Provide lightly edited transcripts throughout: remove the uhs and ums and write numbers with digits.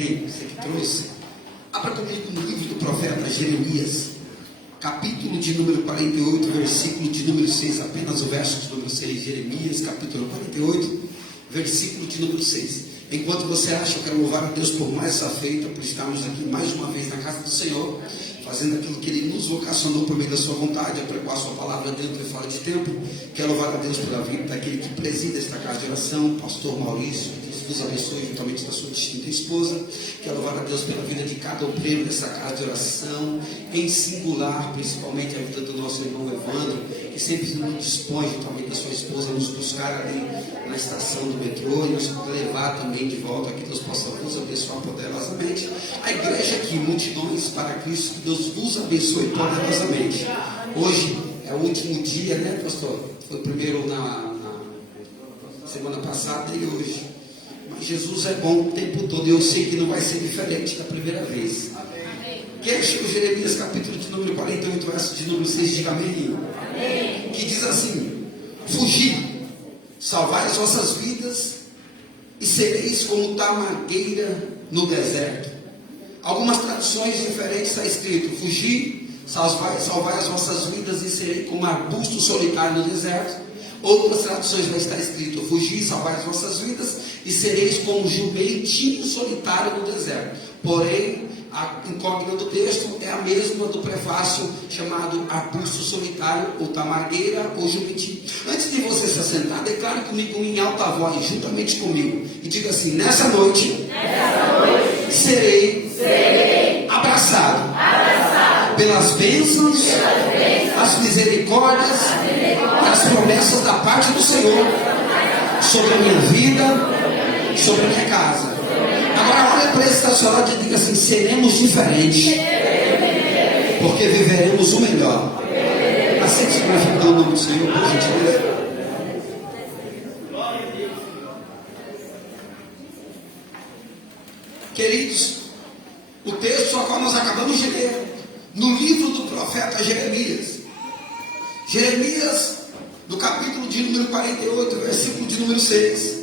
Você que trouxe, abra comigo no livro do profeta Jeremias, capítulo de número 48, versículo de número 6, apenas o verso de número 6, Jeremias, capítulo 48, versículo de número 6. Enquanto você acha, eu quero louvar a Deus por mais essa feita, por estarmos aqui mais uma vez na casa do Senhor, fazendo aquilo que Ele nos vocacionou por meio da sua vontade, a pregar a sua palavra dentro e fora de tempo. Quero louvar a Deus pela vida daquele que presida esta casa de oração, pastor Maurício, que Deus abençoe juntamente da sua distinta esposa. Quero louvar a Deus pela vida de cada obreiro dessa casa de oração, em singular, principalmente a vida do nosso irmão Evandro, que sempre nos dispõe juntamente da sua esposa a nos buscar ali na estação do metrô e nos levar também de volta, que Deus possa nos abençoar poderosamente. A igreja aqui, multidões para Cristo, que Deus vos abençoe poderosamente. Hoje é o último dia, né, pastor? Foi o primeiro na semana passada e hoje. Mas Jesus é bom o tempo todo e eu sei que não vai ser diferente da primeira vez. Quem achou Jeremias capítulo de número 48, verso de número 6, diga amém. Amém. Que diz assim: fugi, salvai as vossas vidas e sereis como tamargueira no deserto. Algumas traduções diferentes está escrito: fugi, salvai as vossas vidas e serei como arbusto solitário no deserto. Outras traduções vai estar escrito: fugi, salvai as vossas vidas e sereis como jumentinho solitário no deserto. Porém, a incógnita do texto é a mesma do prefácio, chamado arbusto solitário, ou tamargueira, ou jumentinho. Antes de você se assentar, declare comigo em alta voz, juntamente comigo, e diga assim: nessa noite serei abraçado pelas bênçãos, as misericórdias, as promessas da parte do Senhor sobre a minha vida, sobre a minha casa. Agora olha para esse estacionado e diga assim: seremos diferentes, porque viveremos o melhor. Aceite glorificar o nome do Senhor, por gentileza. Queridos, o texto ao qual nós acabamos de ler, no livro do profeta Jeremias, no capítulo de número 48, versículo de número 6,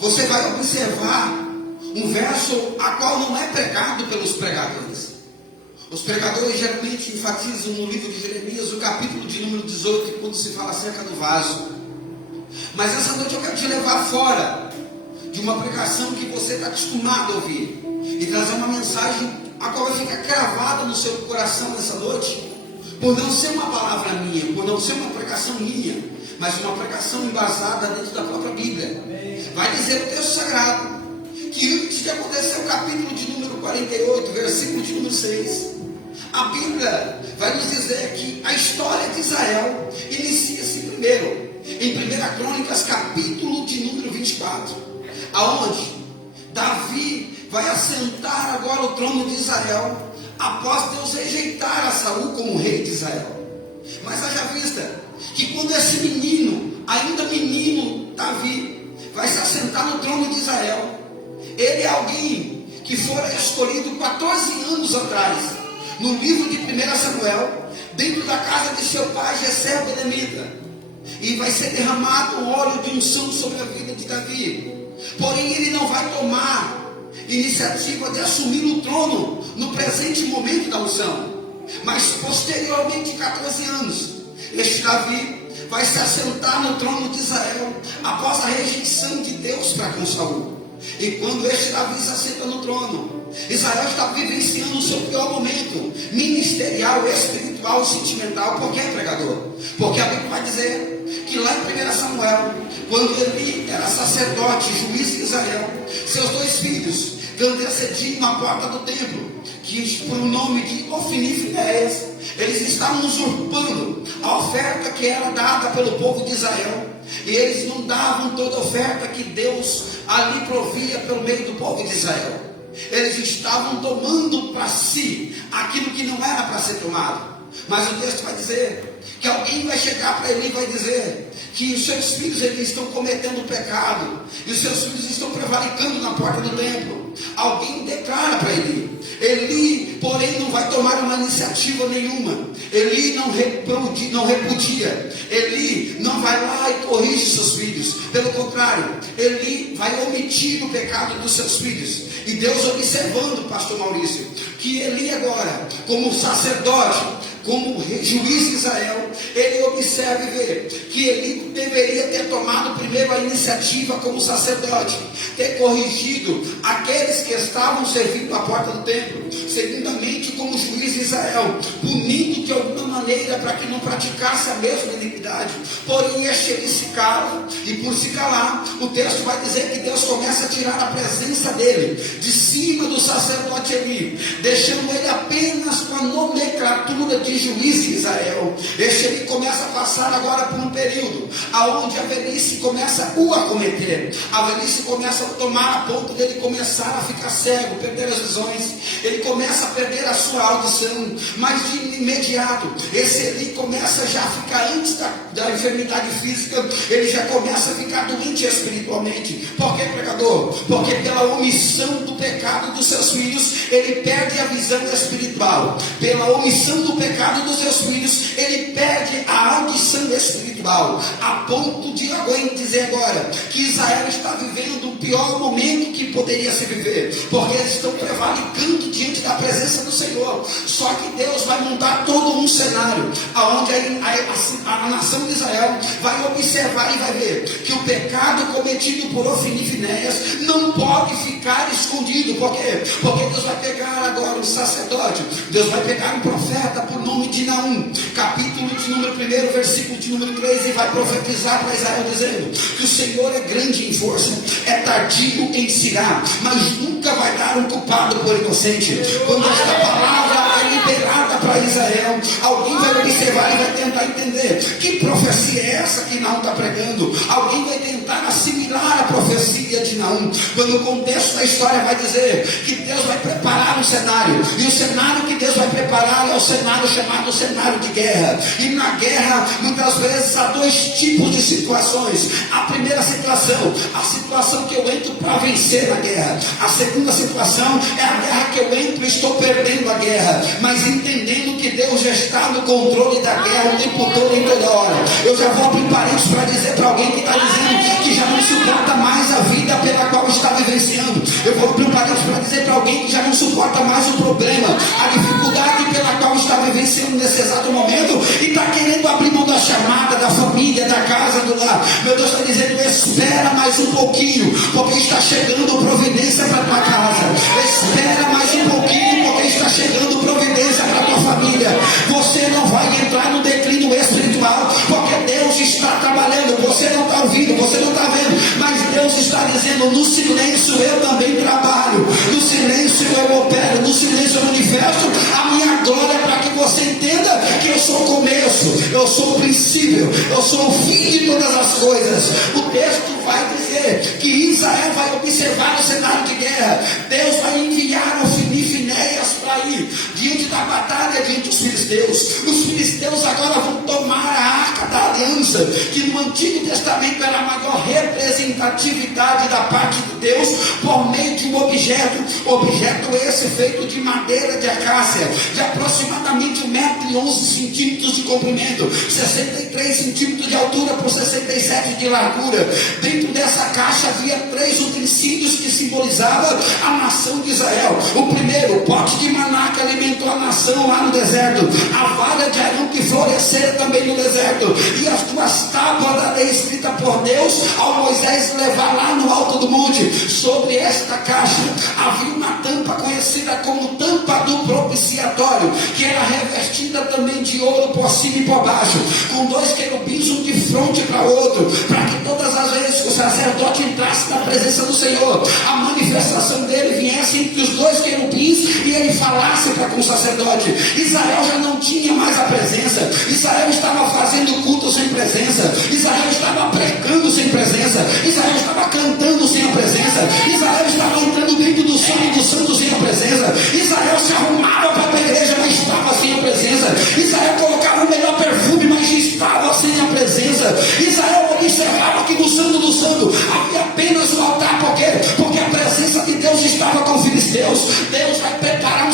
você vai observar um verso a qual não é pregado pelos pregadores. Os pregadores geralmente enfatizam no livro de Jeremias o capítulo de número 18, quando se fala acerca do vaso. Mas essa noite eu quero te levar fora de uma pregação que você está acostumado a ouvir e trazer uma mensagem a qual vai ficar gravada no seu coração nessa noite, por não ser uma palavra minha, por não ser uma pregação minha, mas uma pregação embasada dentro da própria Bíblia. Vai dizer o texto sagrado que antes de acontecer o capítulo de número 48, versículo de número 6, a Bíblia vai nos dizer que a história de Israel inicia-se primeiro em 1 Crônicas, capítulo de número 24, aonde Davi vai assentar agora o trono de Israel, após Deus rejeitar a Saul como rei de Israel. Mas haja vista que quando esse menino, ainda menino Davi, vai se assentar no trono de Israel, ele é alguém que fora escolhido 14 anos atrás, no livro de 1 Samuel, dentro da casa de seu pai Jessé o Belemita, e vai ser derramado o óleo de unção sobre a vida de Davi. Porém ele não vai tomar iniciativa de assumir o trono no presente momento da unção, mas posteriormente, 14 anos, este Davi vai se assentar no trono de Israel após a rejeição de Deus para com Saul. E quando este Davi se assenta no trono, Israel está vivenciando o seu pior momento ministerial, espiritual, sentimental. Por que, pregador? Porque a Bíblia vai dizer que lá em 1 Samuel, quando Eli era sacerdote, juiz de Israel, seus dois filhos, que antecediam na porta do templo, que por o nome de Ofni e Finéias, eles estavam usurpando a oferta que era dada pelo povo de Israel, e eles não davam toda a oferta que Deus ali provia pelo meio do povo de Israel. Eles estavam tomando para si aquilo que não era para ser tomado. Mas o texto vai dizer que alguém vai chegar para ele e vai dizer que os seus filhos eles estão cometendo pecado, e os seus filhos estão prevaricando na porta do templo. Alguém declara para ele: Eli, porém, não vai tomar uma iniciativa nenhuma. Eli não repudia. Eli não vai lá e corrige seus filhos. Pelo contrário, Eli vai omitir o pecado dos seus filhos. E Deus observando, pastor Maurício, que Eli agora, como sacerdote, como juiz de Israel, ele observa e vê que ele deveria ter tomado primeiro a iniciativa como sacerdote, ter corrigido aqueles que estavam servindo à porta do templo, segundamente como juiz de Israel, punindo de alguma maneira para que não praticasse a mesma iniquidade. Porém ele se cala, e por se calar, o texto vai dizer que Deus começa a tirar a presença dele de cima do sacerdote Eli, deixando ele apenas com a nomenclatura de juiz de Israel. Ele começa a passar agora por um período aonde a velhice começa a o acometer. A velhice começa a tomar a ponto dele começar a ficar cego, perder as visões. Ele começa a perder a sua audição. Mas de imediato, esse Eli começa já a ficar antes da enfermidade física, ele já começa a ficar doente espiritualmente. Por que, pregador? Porque pela omissão do pecado dos seus filhos, ele perde a visão espiritual. Pela omissão do pecado dos seus filhos, ele perde a audição espiritual, a ponto de alguém dizer agora que Israel está vivendo o pior momento que poderia se viver, porque eles estão prevalicando diante da presença do Senhor. Só que Deus vai montar todo um cenário onde a nação de Israel vai observar e vai ver que o pecado cometido por Ofni e Finéias não pode ficar escondido. Por quê? Porque Deus vai pegar agora um sacerdote, Deus vai pegar um profeta por nome de Naum, capítulo de número 1, versículo de número 3, e vai profetizar para Israel dizendo que o Senhor é grande em força, é tardio em se irar, mas nunca vai dar um culpado por inocente. Quando esta palavra é liberada para Israel, alguém vai observar e vai tentar entender que profecia é essa que Naum está pregando. Alguém vai tentar assimilar a profecia de Naum, quando o contexto da história vai dizer que Deus vai preparar um cenário, e o cenário que Deus vai preparar é o cenário chamado cenário de guerra. E na guerra, muitas vezes há dois tipos de situações. A primeira situação, a situação que eu entro para vencer na guerra. A segunda situação é a guerra que eu entro e estou perdendo a guerra, mas entendendo que Deus já está no controle da guerra o tempo todo, em toda hora. Eu já vou abrir parênteses para dizer para alguém que está dizendo que já não suporta mais a vida pela qual está vivenciando. Eu vou abrir parênteses para dizer para alguém que já não suporta mais o problema, a dificuldade pela qual está vivenciando nesse exato momento, e está querendo abrir mão da chamada, da família, da casa, do lar. Meu Deus está dizendo: espera mais um pouquinho, porque está chegando providência para a tua casa. Espera mais um pouquinho, porque está chegando providência para a tua família. Você não vai entrar no declínio espiritual, porque Deus está trabalhando. Você não está ouvindo, você não está vendo, mas Deus está dizendo: no silêncio eu também trabalho, no silêncio eu opero, no silêncio eu manifesto a minha glória, para que você entenda que eu sou o começo, eu sou o princípio, eu sou o fim de todas as coisas. O texto vai dizer que Israel vai observar o cenário de guerra. Deus vai enviar Ofni e Finéias para ir diante da batalha diante dos filisteus. Os filisteus agora vão tomar a arca da aliança, que no Antigo Testamento era a maior representatividade da parte de Deus, por meio de um objeto esse feito de madeira de acácia, de aproximadamente 1,11 m de comprimento, 63 centímetros de altura por 67 de largura. Dentro dessa caixa havia 3 utensílios que simbolizavam a nação de Israel. O primeiro, o pote de maná que alimentou a nação lá no deserto, a vara de Arão que floresceu também no deserto, e as 2 tábuas da lei escrita por Deus ao Moisés levar lá no alto do monte. Sobre esta caixa havia uma tampa conhecida como tampa do propiciatório, que era revestida também de ouro por cima e por baixo, com 2 querubins, um de frente para o outro, para que todas as vezes que o sacerdote entrasse na presença do Senhor, a manifestação dele viesse entre os 2 querubins e ele falasse para com o sacerdote. Israel já não tinha mais a presença, Israel estava fazendo culto sem presença, Israel estava pregando sem presença, Israel estava cantando sem a presença, Israel estava entrando dentro do sangue do santo sem a presença, Israel se arrumava para a igreja, mas estava sem a presença, Israel colocava o melhor perfume, mas estava sem a presença, Israel observava que no santo do santo havia apenas um altar. Por quê? Porque a presença de Deus estava com os filisteus. Deus vai preparar um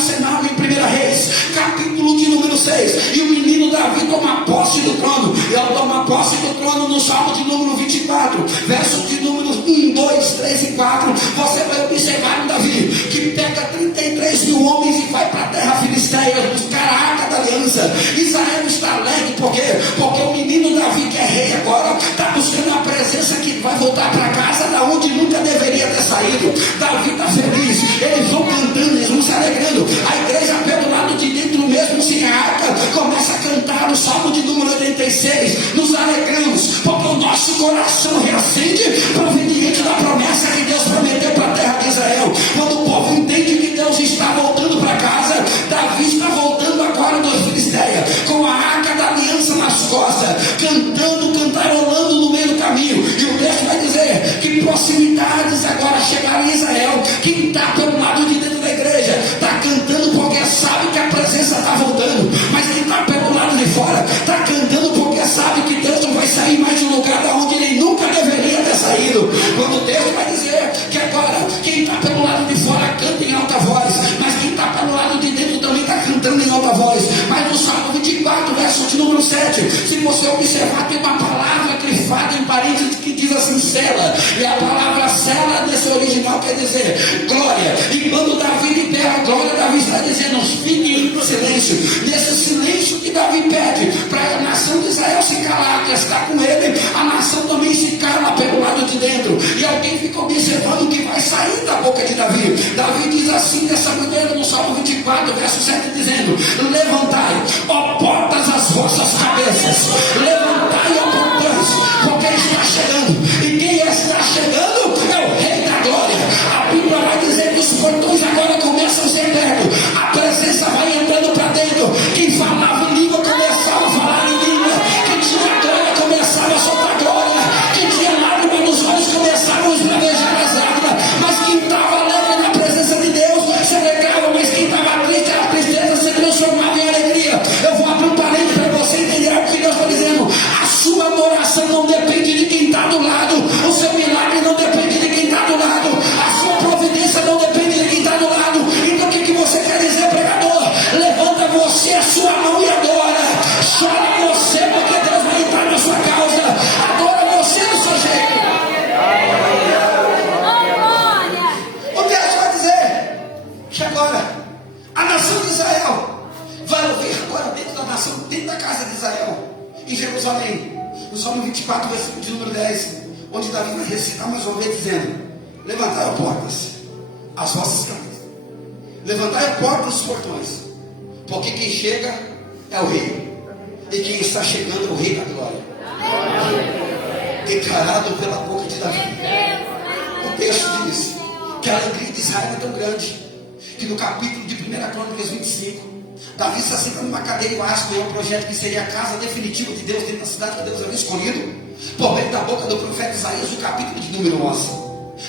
trono no Salmo de número 24, versos de números 1, 2, 3 e 4, você vai observar um Davi que pega 33 mil homens e vai para a terra filisteia buscar a arca da aliança. Israel está alegre, por quê? Porque o menino Davi, que é rei agora, está buscando a presença que vai voltar para casa, da onde nunca deveria ter saído. Davi está feliz, eles vão cantando, eles vão se alegrando. A igreja pelo lado de dentro, mesmo sem a arca, começa a cantar o Salmo de número 86, nos alegramos, porque o nosso coração reacende, proveniente da promessa que Deus prometeu para a terra de Israel. Quando o povo entende que Deus está voltando para casa, Davi está voltando agora dos Filisteia, com a arca da aliança nas costas, cantando, cantarolando no meio do caminho. E o texto vai dizer que proximidades agora chegaram em Israel. Quem está pelo lado de dentro da igreja está cantando porque sabe que a presença está voltando, mas quem está pelo lado de fora está cantando porque sabe que Deus não vai sair mais de um lugar da onde ele nunca deveria ter saído. Quando o texto vai dizer que agora quem está pelo lado de fora canta em alta voz, mas quem está pelo lado de dentro também está cantando em alta voz. Mas no Salmo 24, verso de número 7, se você observar, tem uma palavra grifada em parênteses que diz assim, cela, e a palavra cela nesse original quer dizer glória. E quando Davi libera a glória, Davi está dizendo, fiquem em silêncio. Nesse silêncio que Davi pede para a nação de Israel se calar, que está com ele, a nação também se cala pelo lado de dentro, e alguém fica observando o que vai sair da boca de Davi. Davi diz assim dessa maneira no Salmo 24, verso 7, dizendo, levantai, ó portas, as vossas cabeças, levantai, ó portões, porque está chegando. E quem está chegando é o Rei da Glória. A Bíblia vai dizer que os portões agora começam a ser perto, a presença vai entrando para dentro. Quem falava em língua começava a falar em língua, quem tinha glória começava a soltar glória, quem tinha lágrima nos olhos começava a esbravejar as lágrimas. Mas quem estava alegre na presença de Deus se alegrava, mas quem estava triste, a tristeza se transformava em alegria. Eu vou abrir um parênteses para você entender o que Deus está dizendo. A sua adoração não depende de quem está do lado, o seu milagre não depende de quem está do lado, a sua providência não depende de quem está do lado. Então o que você quer dizer, pregador? Levanta você a sua mão e adora. Chora você, porque Deus vai entrar na sua causa. Adora você do seu jeito. O texto vai dizer que agora a nação de Israel vai ouvir agora dentro da nação, dentro da casa de Israel, em Jerusalém, no Salmo 24, versículo de número 10, onde Davi vai recitar mais uma vez dizendo, levantai, ó portas, as vossas cabeças, levantai a porta dos portões, porque quem chega é o Rei, e quem está chegando é o Rei da Glória, declarado pela boca de Davi. O texto diz que a alegria de Israel é tão grande, que no capítulo de 1 Crônicas 25, Davi está sentado numa cadeira e asco, é um projeto que seria a casa definitiva de Deus dentro da cidade que Deus havia escolhido, por meio da boca do profeta Isaías, no capítulo de número 11.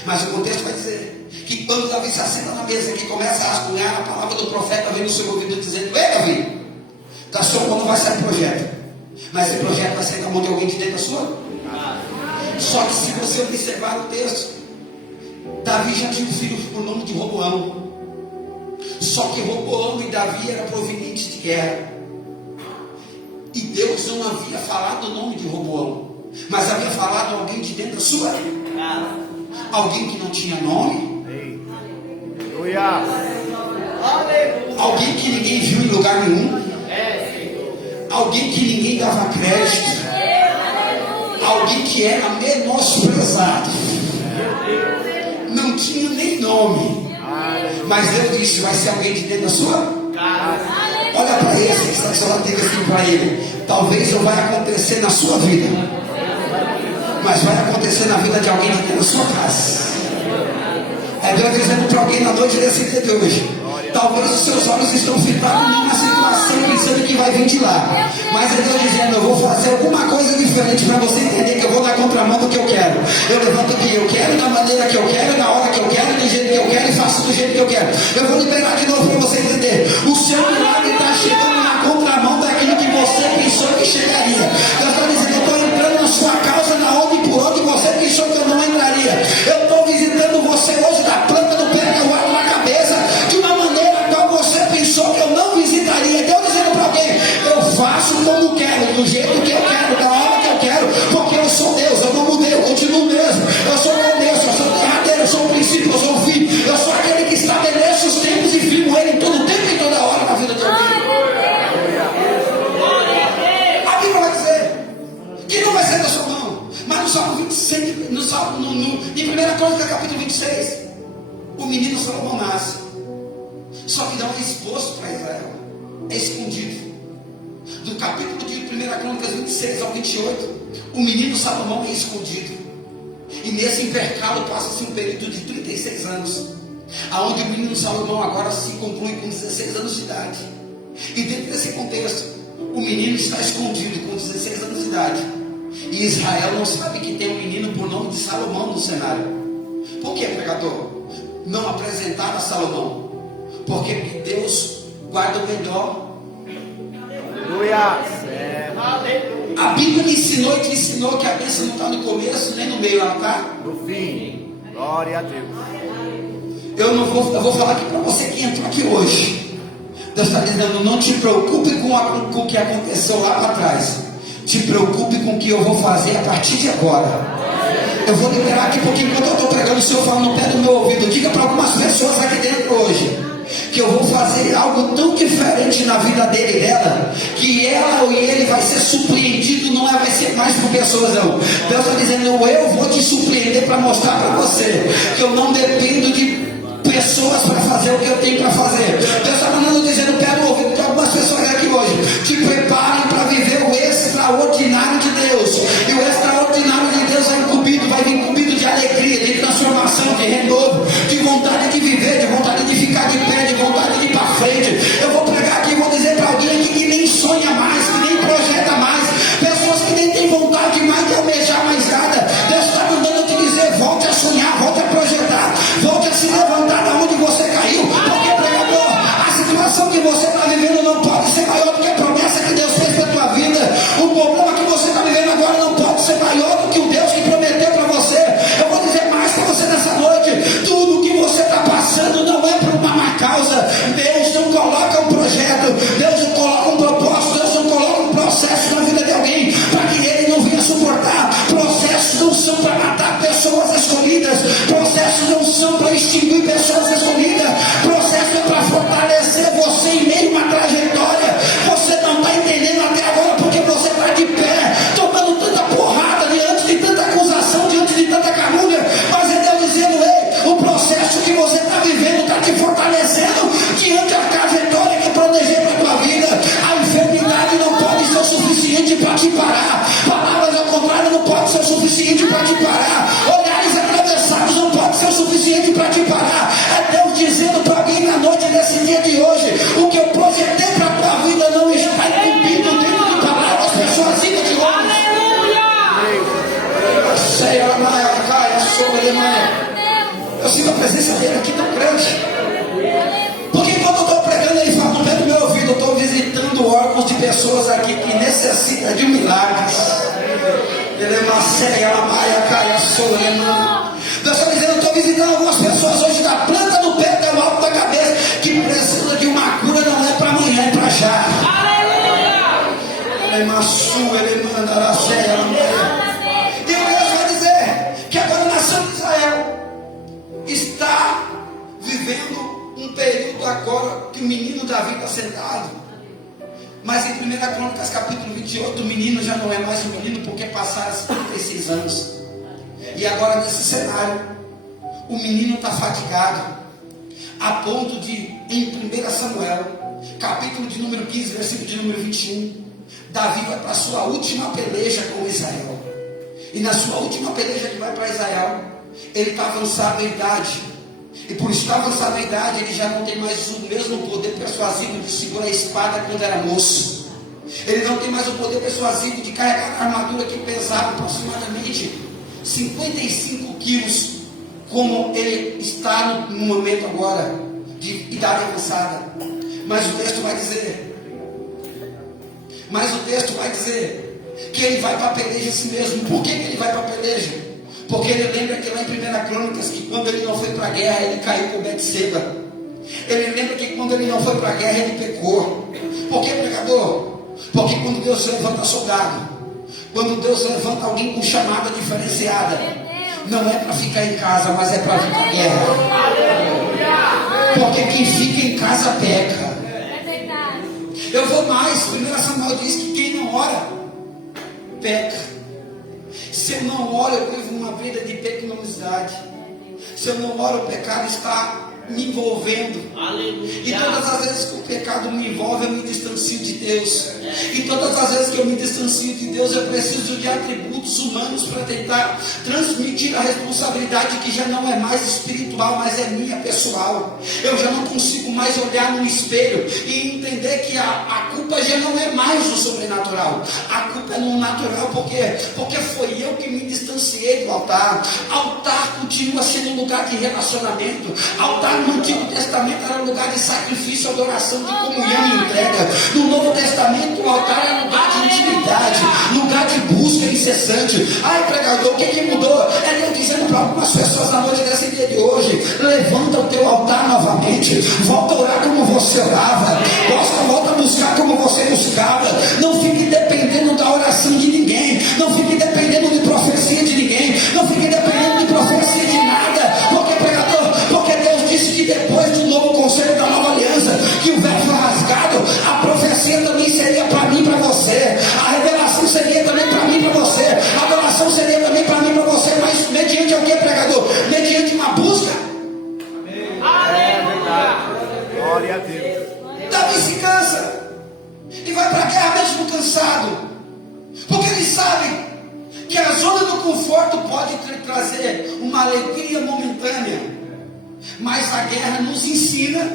Mas o contexto vai dizer que quando Davi se assenta na mesa, que começa a ascunhar, a palavra do profeta vem no seu ouvido dizendo, ei Davi, da sua mão não vai sair projeto, mas esse projeto vai sair da mão de alguém de dentro da sua. Só que se você observar o texto, Davi já tinha um filho por nome de Roboão. Só que Roboão e Davi eram provenientes de guerra, e Deus não havia falado o nome de Roboão, mas havia falado alguém de dentro da sua casa, alguém que não tinha nome, alguém que ninguém viu em lugar nenhum, alguém que ninguém dava crédito, alguém que era menosprezado, não tinha nem nome. Mas Deus disse, vai ser alguém de dentro da sua casa. Olha para esse que está do seu lado, diga assim para ele, talvez não vai acontecer na sua vida, mas vai acontecer na vida de alguém de dentro da sua casa. É Deus dizendo para alguém na noite desse dia de hoje, talvez os seus olhos estão fitados numa situação pensando que vai vir de lá, mas é Deus dizendo, eu vou fazer alguma coisa diferente para você entender que eu vou dar contramão do que eu quero. Eu levanto o que eu quero, da maneira que eu quero, na hora que eu quero, do jeito que eu quero, e faço do jeito que eu quero. Eu vou liberar de novo para você entender, o seu milagre está chegando na contramão daquilo que você pensou que chegaria. Deus está dizendo, eu estou entrando na sua causa, na onde e por onde você pensou que eu não entraria. Eu estou visitando você hoje da planta do pé que eu guardo na cabeça, de uma maneira a qual você pensou que eu não visitaria. Deus dizendo para alguém, eu faço como quero, do jeito que eu quero, da hora que eu quero, porque Em 1 Crônicas capítulo 26, o menino Salomão nasce. Só que não é exposto para Israel, é escondido. Do capítulo de 1 Crônicas 26 ao 28, o menino Salomão é escondido. E nesse intercalo passa-se um período de 36 anos, aonde o menino Salomão agora se conclui com 16 anos de idade. E dentro desse contexto, o menino está escondido com 16 anos de idade. E Israel não sabe que tem um menino por nome de Salomão no cenário. Por que, pregador? Não apresentar a Salomão, porque Deus guarda o melhor. Aleluia. A Bíblia me ensinou e te ensinou que a bênção não está no começo nem no meio, ela está No fim. Glória a Deus. eu vou falar aqui para você que entrou aqui hoje. Deus está dizendo: não te preocupe com o que aconteceu lá para trás, te preocupe com o que eu vou fazer a partir de agora. Eu vou liberar aqui, porque enquanto eu estou pregando, o Senhor fala no pé do meu ouvido. Diga para algumas pessoas aqui dentro hoje que eu vou fazer algo tão diferente na vida dele e dela, que ela ou ele vai ser surpreendido, não vai ser mais por pessoas não. Deus está dizendo: eu vou te surpreender para mostrar para você que eu não dependo de pessoas para fazer o que eu tenho para fazer. Deus está mandando dizendo, pega o ouvido de algumas pessoas aqui hoje: te preparem para viver o extraordinário de Deus. E o extraordinário de Deus vai vir incumbido de alegria, de transformação, de renovo, de vontade de viver, de vontade de ficar de pé, de vontade de ir para frente. Eu vou pregar aqui e vou dizer para alguém aqui que nem sonha mais, que nem projeta mais, pessoas que nem têm vontade mais de almejar mais nada. Deus está mandando te dizer: volte a sonhar, volte a projetar, volte a se levantar da onde você caiu, porque, pregador, a situação que você está vivendo não pode ser maior do que a promessa que Deus fez para a tua vida. O problema que você está vivendo agora não pode ser maior do que o Deus que prometeu para você. Eu vou dizer mais para você nessa noite: tudo que você está passando não é por uma má causa. Deus não coloca um projeto, Deus não coloca um propósito, Deus não coloca um processo na vida de alguém para que ele não venha suportar. Processos não são para matar pessoas escolhidas, processos não são para extinguir pessoas escolhidas, processo é para fortalecer você em meio a uma trajetória. Você não está entendendo até agora porque você está de pé, tomando tanta porrada diante de tanta acusação, diante de tanta calúnia, mas é Deus dizendo: ei, o processo que você está vivendo está te fortalecendo diante da trajetória que eu planejei para a tua vida. A enfermidade não pode ser o suficiente para te parar, palavras ao contrário não pode ser o suficiente para te parar, olhares atravessados não pode ser o suficiente para te parar. É Deus dizendo para alguém na noite desse dia de hoje: o que eu projetei para a tua vida não está incumbido dentro de palavras persuasivas de homens. Eu sinto a presença dele aqui tão grande, porque enquanto eu estou pregando, ele fala no pé do meu ouvido: eu estou visitando órgãos de pessoas aqui que necessitam de milagres. Ele é uma série, ela maia, caia, solena. Deus está dizendo: eu estou visitando algumas pessoas hoje da planta do pé até o alto da cabeça, que precisa de uma cura, não é para amanhã, é para já. Ele é maçu, ele manda a série, ela maia. E Deus vai dizer que agora a nação de Israel está vivendo um período agora que o menino Davi está sentado. Mas em 1 Crônicas capítulo 28, o menino já não é mais um menino, porque passaram 56 anos. E agora nesse cenário, o menino está fatigado, a ponto de, em 1 Samuel, capítulo de número 15, versículo de número 21, Davi vai para a sua última peleja com Israel. E na sua última peleja que vai para Israel, ele está avançado em idade. E por estar avançado em idade, ele já não tem mais o mesmo poder persuasivo de segurar a espada quando era moço. Ele não tem mais o poder persuasivo de carregar a armadura que pesava aproximadamente 55 quilos, como ele está no momento agora de idade avançada. Mas o texto vai dizer que ele vai para a peleja assim mesmo. Por que ele vai para a peleja? Porque ele lembra que lá em 1 Crônicas, que quando ele não foi para a guerra, ele caiu com Betseba. Ele lembra que quando ele não foi para a guerra, ele pecou. Por que, pregador? Porque quando Deus levanta soldado, quando Deus levanta alguém com chamada diferenciada, não é para ficar em casa, mas é para vir para a guerra. Porque quem fica em casa peca. Eu vou mais. 1 Samuel diz que quem não ora peca. Se eu não oro, eu vivo uma vida de pecaminosidade. Se eu não oro, o pecado está me envolvendo. Aleluia. E todas as vezes que o pecado me envolve, eu me distancio de Deus. E todas as vezes que eu me distancio de Deus, eu preciso de atributos humanos para tentar transmitir a responsabilidade que já não é mais espiritual, mas é minha, pessoal. Eu já não consigo mais olhar no espelho e entender que a culpa já não é mais do sobrenatural. A culpa é no natural, porque foi eu que me distanciei do altar. Altar continua sendo um lugar de relacionamento. Altar no Antigo Testamento era um lugar de sacrifício, adoração, de comunhão e entrega. No Novo Testamento o altar era lugar de intimidade, lugar de busca incessante. Ai, pregador, o que mudou? É eu dizendo para algumas pessoas na noite desse dia de hoje: levanta o teu altar novamente, volta a orar como você orava, volta a buscar como você buscava. Não fique dependendo da oração de ninguém, não fique dependendo de profecia de ninguém, não fique dependendo de profecia de nada, porque Deus disse que depois do novo conselho da nova aliança, que o véu foi rasgado, a profecia também seria para mim e para você, a revelação seria também para mim e para você, a adoração seria também para mim e para você, mas mediante o que, pregador? Mediante uma busca. É verdade. Glória a Deus. Davi se cansa e vai para a guerra mesmo cansado, porque ele sabe que a zona do conforto pode trazer uma alegria momentânea, mas a guerra nos ensina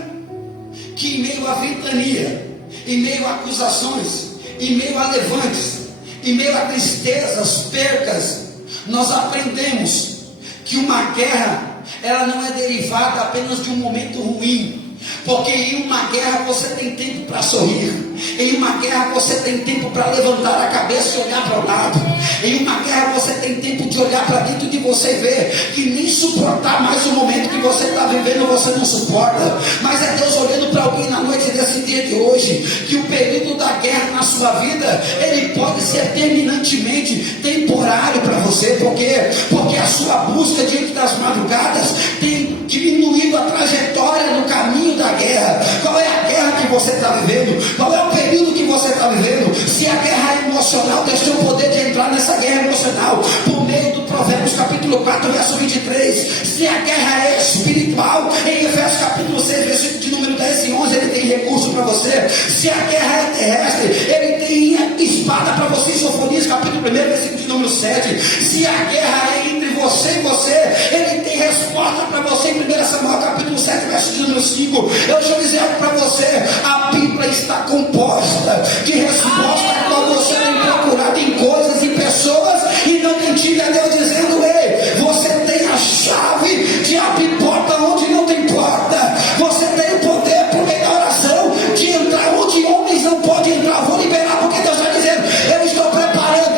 que em meio à ventania, em meio a acusações, em meio a levantes, em meio a tristezas, percas, nós aprendemos que uma guerra, ela não é derivada apenas de um momento ruim. Porque em uma guerra você tem tempo para sorrir. Em uma guerra você tem tempo para levantar a cabeça e olhar para o lado. Em uma guerra você tem tempo de olhar para dentro de você e ver que nem suportar mais o momento que você está vivendo você não suporta. Mas é Deus olhando para alguém na noite desse dia de hoje, que o período da guerra na sua vida, ele pode ser terminantemente temporário para você. Porque a sua busca diante das madrugadas tem diminuído a trajetória no caminho da guerra. Qual é a guerra que você está vivendo? Qual é o período que você está vivendo? Se a guerra é emocional, Deus tem o poder de entrar nessa guerra emocional por meio do Provérbios capítulo 4, verso 23. Se a guerra é espiritual, em Efésios capítulo 6, versículo de número 10 e 11, ele tem recurso para você. Se a guerra é terrestre, ele tem espada para você, em Sofonias capítulo 1, versículo de número 7. Se a guerra é entre você e você, ele tem resposta para você em 1 Samuel capítulo 7, verso de número 5. Eu deixo dizer algo para você: a Bíblia está composta de respostas quando você tem procurado em coisas e pessoas e não tem tido a Deus dizendo: ei, você tem a chave de abrir porta onde não tem porta. Você tem o poder por meio da oração de entrar onde homens não podem entrar. Vou liberar porque Deus está dizendo: eu estou preparando,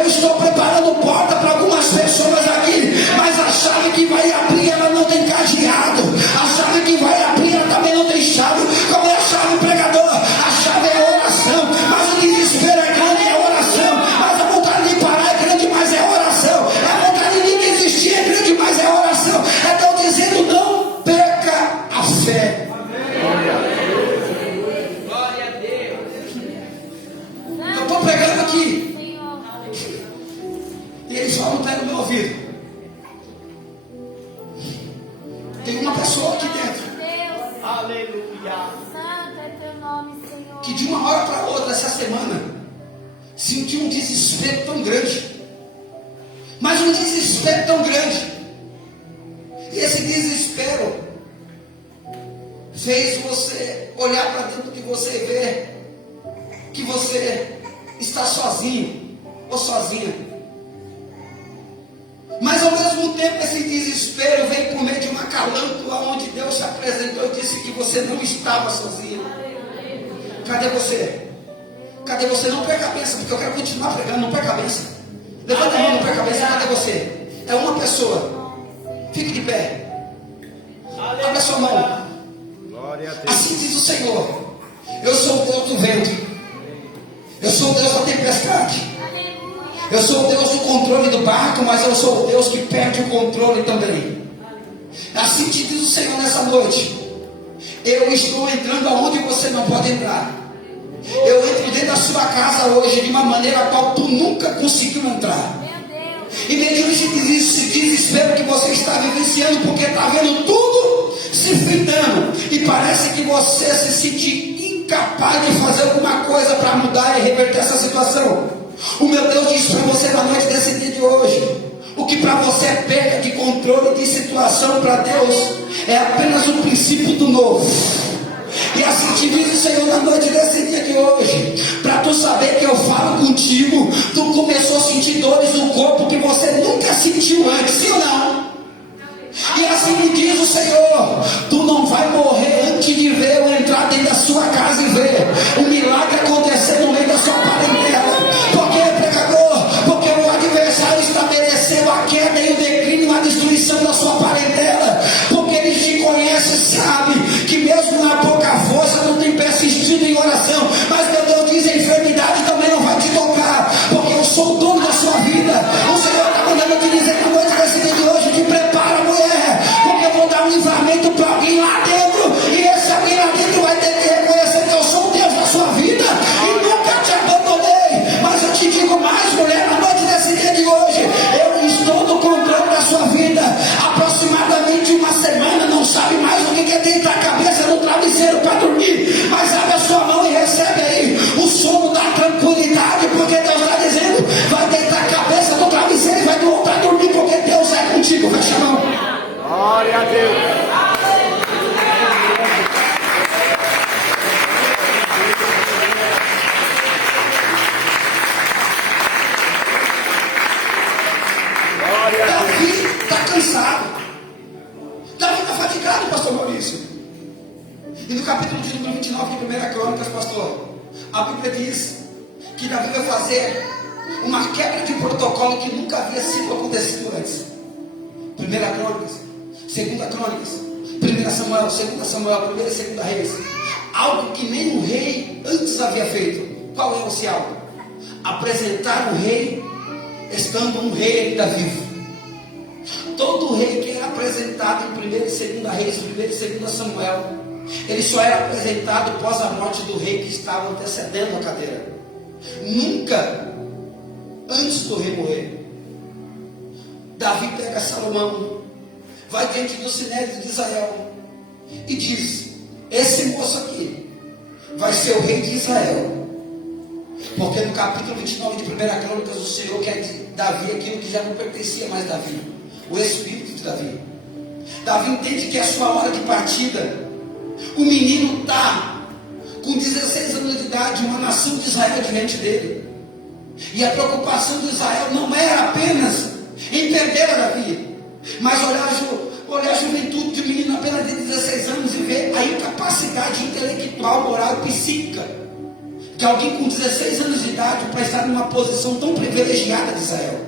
eu estou preparando porta para algumas pessoas aqui, mas a chave que vai abrir, ela não tem cadeado. A chave que vai abrir, ela também não tem chave. Qual é a chave, pregador? A chave é a oração. Mas o desespero é grande, é oração. Mas a vontade de parar é grande, mas é oração. A vontade de desistir é grande, mas é oração. Então dizendo: não perca a fé. Glória a Deus. Eu estou pregando aqui e eles falam até no meu ouvido. Tem uma pessoa aqui dentro Aleluia. Santo é teu nome, Senhor. que de uma hora para outra essa semana sentiu um desespero tão grande, mas um desespero tão grande, e esse desespero fez você olhar para dentro de você e ver que você está sozinho ou sozinha. Mas ao mesmo tempo esse desespero veio por meio de uma calântula, onde Deus se apresentou e disse que você não estava sozinho. Cadê você? Cadê você? Não perca a cabeça, porque eu quero continuar pregando. Não perca a cabeça. Levanta a mão, não perca a cabeça. Cadê você? É uma pessoa. Fique de pé. Abre a sua mão. Glória a Deus. Assim diz o Senhor: eu sou o Deus do vento, eu sou o Deus da tempestade, eu sou o Deus do controle do barco, mas eu sou o Deus que perde o controle também. Assim te diz o Senhor nessa noite: eu estou entrando aonde você não pode entrar. Eu entro dentro da sua casa hoje de uma maneira a qual tu nunca conseguiu entrar. E mediante esse desespero que você está vivenciando, porque está vendo tudo se fritando, e parece que você se sente incapaz de fazer alguma coisa para mudar e reverter essa situação. O meu Deus diz para você na noite desse dia de hoje: o que para você é perda de controle de situação, para Deus é apenas o princípio do novo. E assim te diz o Senhor na noite desse dia de hoje, para tu saber que eu falo contigo. Tu começou a sentir dores no corpo que você nunca sentiu antes, sim ou não? E assim me diz o Senhor: tu não vai morrer antes de ver eu entrar dentro da sua casa e ver o milagre acontecer no meio da sua parentela. Por que, pregador? Porque o adversário estabeleceu a queda e o declínio, a destruição da sua parentela. Porque ele te conhece, sabe que mesmo na pouca força não tem persistido em oração. Mas meu Deus diz: a enfermidade também não vai te tocar, porque eu sou o dono da sua vida. O Senhor está mandando te dizer na noite desse dia de hoje: te prepara, mulher, porque eu vou dar um livramento para alguém lá dentro, e esse alguém lá dentro vai ter que reconhecer que eu sou o Deus da sua vida e nunca te abandonei. Mas eu te digo mais, mulher, na noite desse dia de hoje, eu estou no controle da sua vida. Aproximadamente uma semana, não sabe mais o que é deitar a cabeça no travesseiro para dormir, mas abre a sua mão e recebe aí o sono da tranquilidade, porque Deus está dizendo: vai deitar a cabeça no travesseiro e vai voltar a dormir, porque Deus é contigo. Vai chamar. Glória a Deus. Davi está cansado. Davi está fatigado, pastor Maurício. E no capítulo de número 29 de 1 Crônicas, pastor, a Bíblia diz que Davi vai fazer uma quebra de protocolo que nunca havia sido acontecido antes. 1 Crônicas, 2 Crônicas, 1 Samuel, 2 Samuel, 1 e 2 Reis. Algo que nem o rei antes havia feito. Qual é esse algo? Apresentar o rei estando um rei ainda vivo. Todo rei que era apresentado em 1 e 2 Reis, 1 e 2 Samuel, ele só era apresentado após a morte do rei que estava antecedendo a cadeira. Nunca antes do rei morrer. Davi pega Salomão, vai diante do Sinédrio de Israel e diz: esse moço aqui vai ser o rei de Israel. Porque no capítulo 29 de 1 Crônicas, o Senhor quer de Davi aquilo que já não pertencia mais a Davi, o espírito de Davi. Davi entende que é a sua hora de partida. O menino está com 16 anos de idade, uma nação de Israel diante dele. E a preocupação de Israel não era apenas em perder a Davi, mas olhar a juventude de um menino apenas de 16 anos e ver a incapacidade intelectual, moral e psíquica de alguém com 16 anos de idade para estar numa posição tão privilegiada de Israel.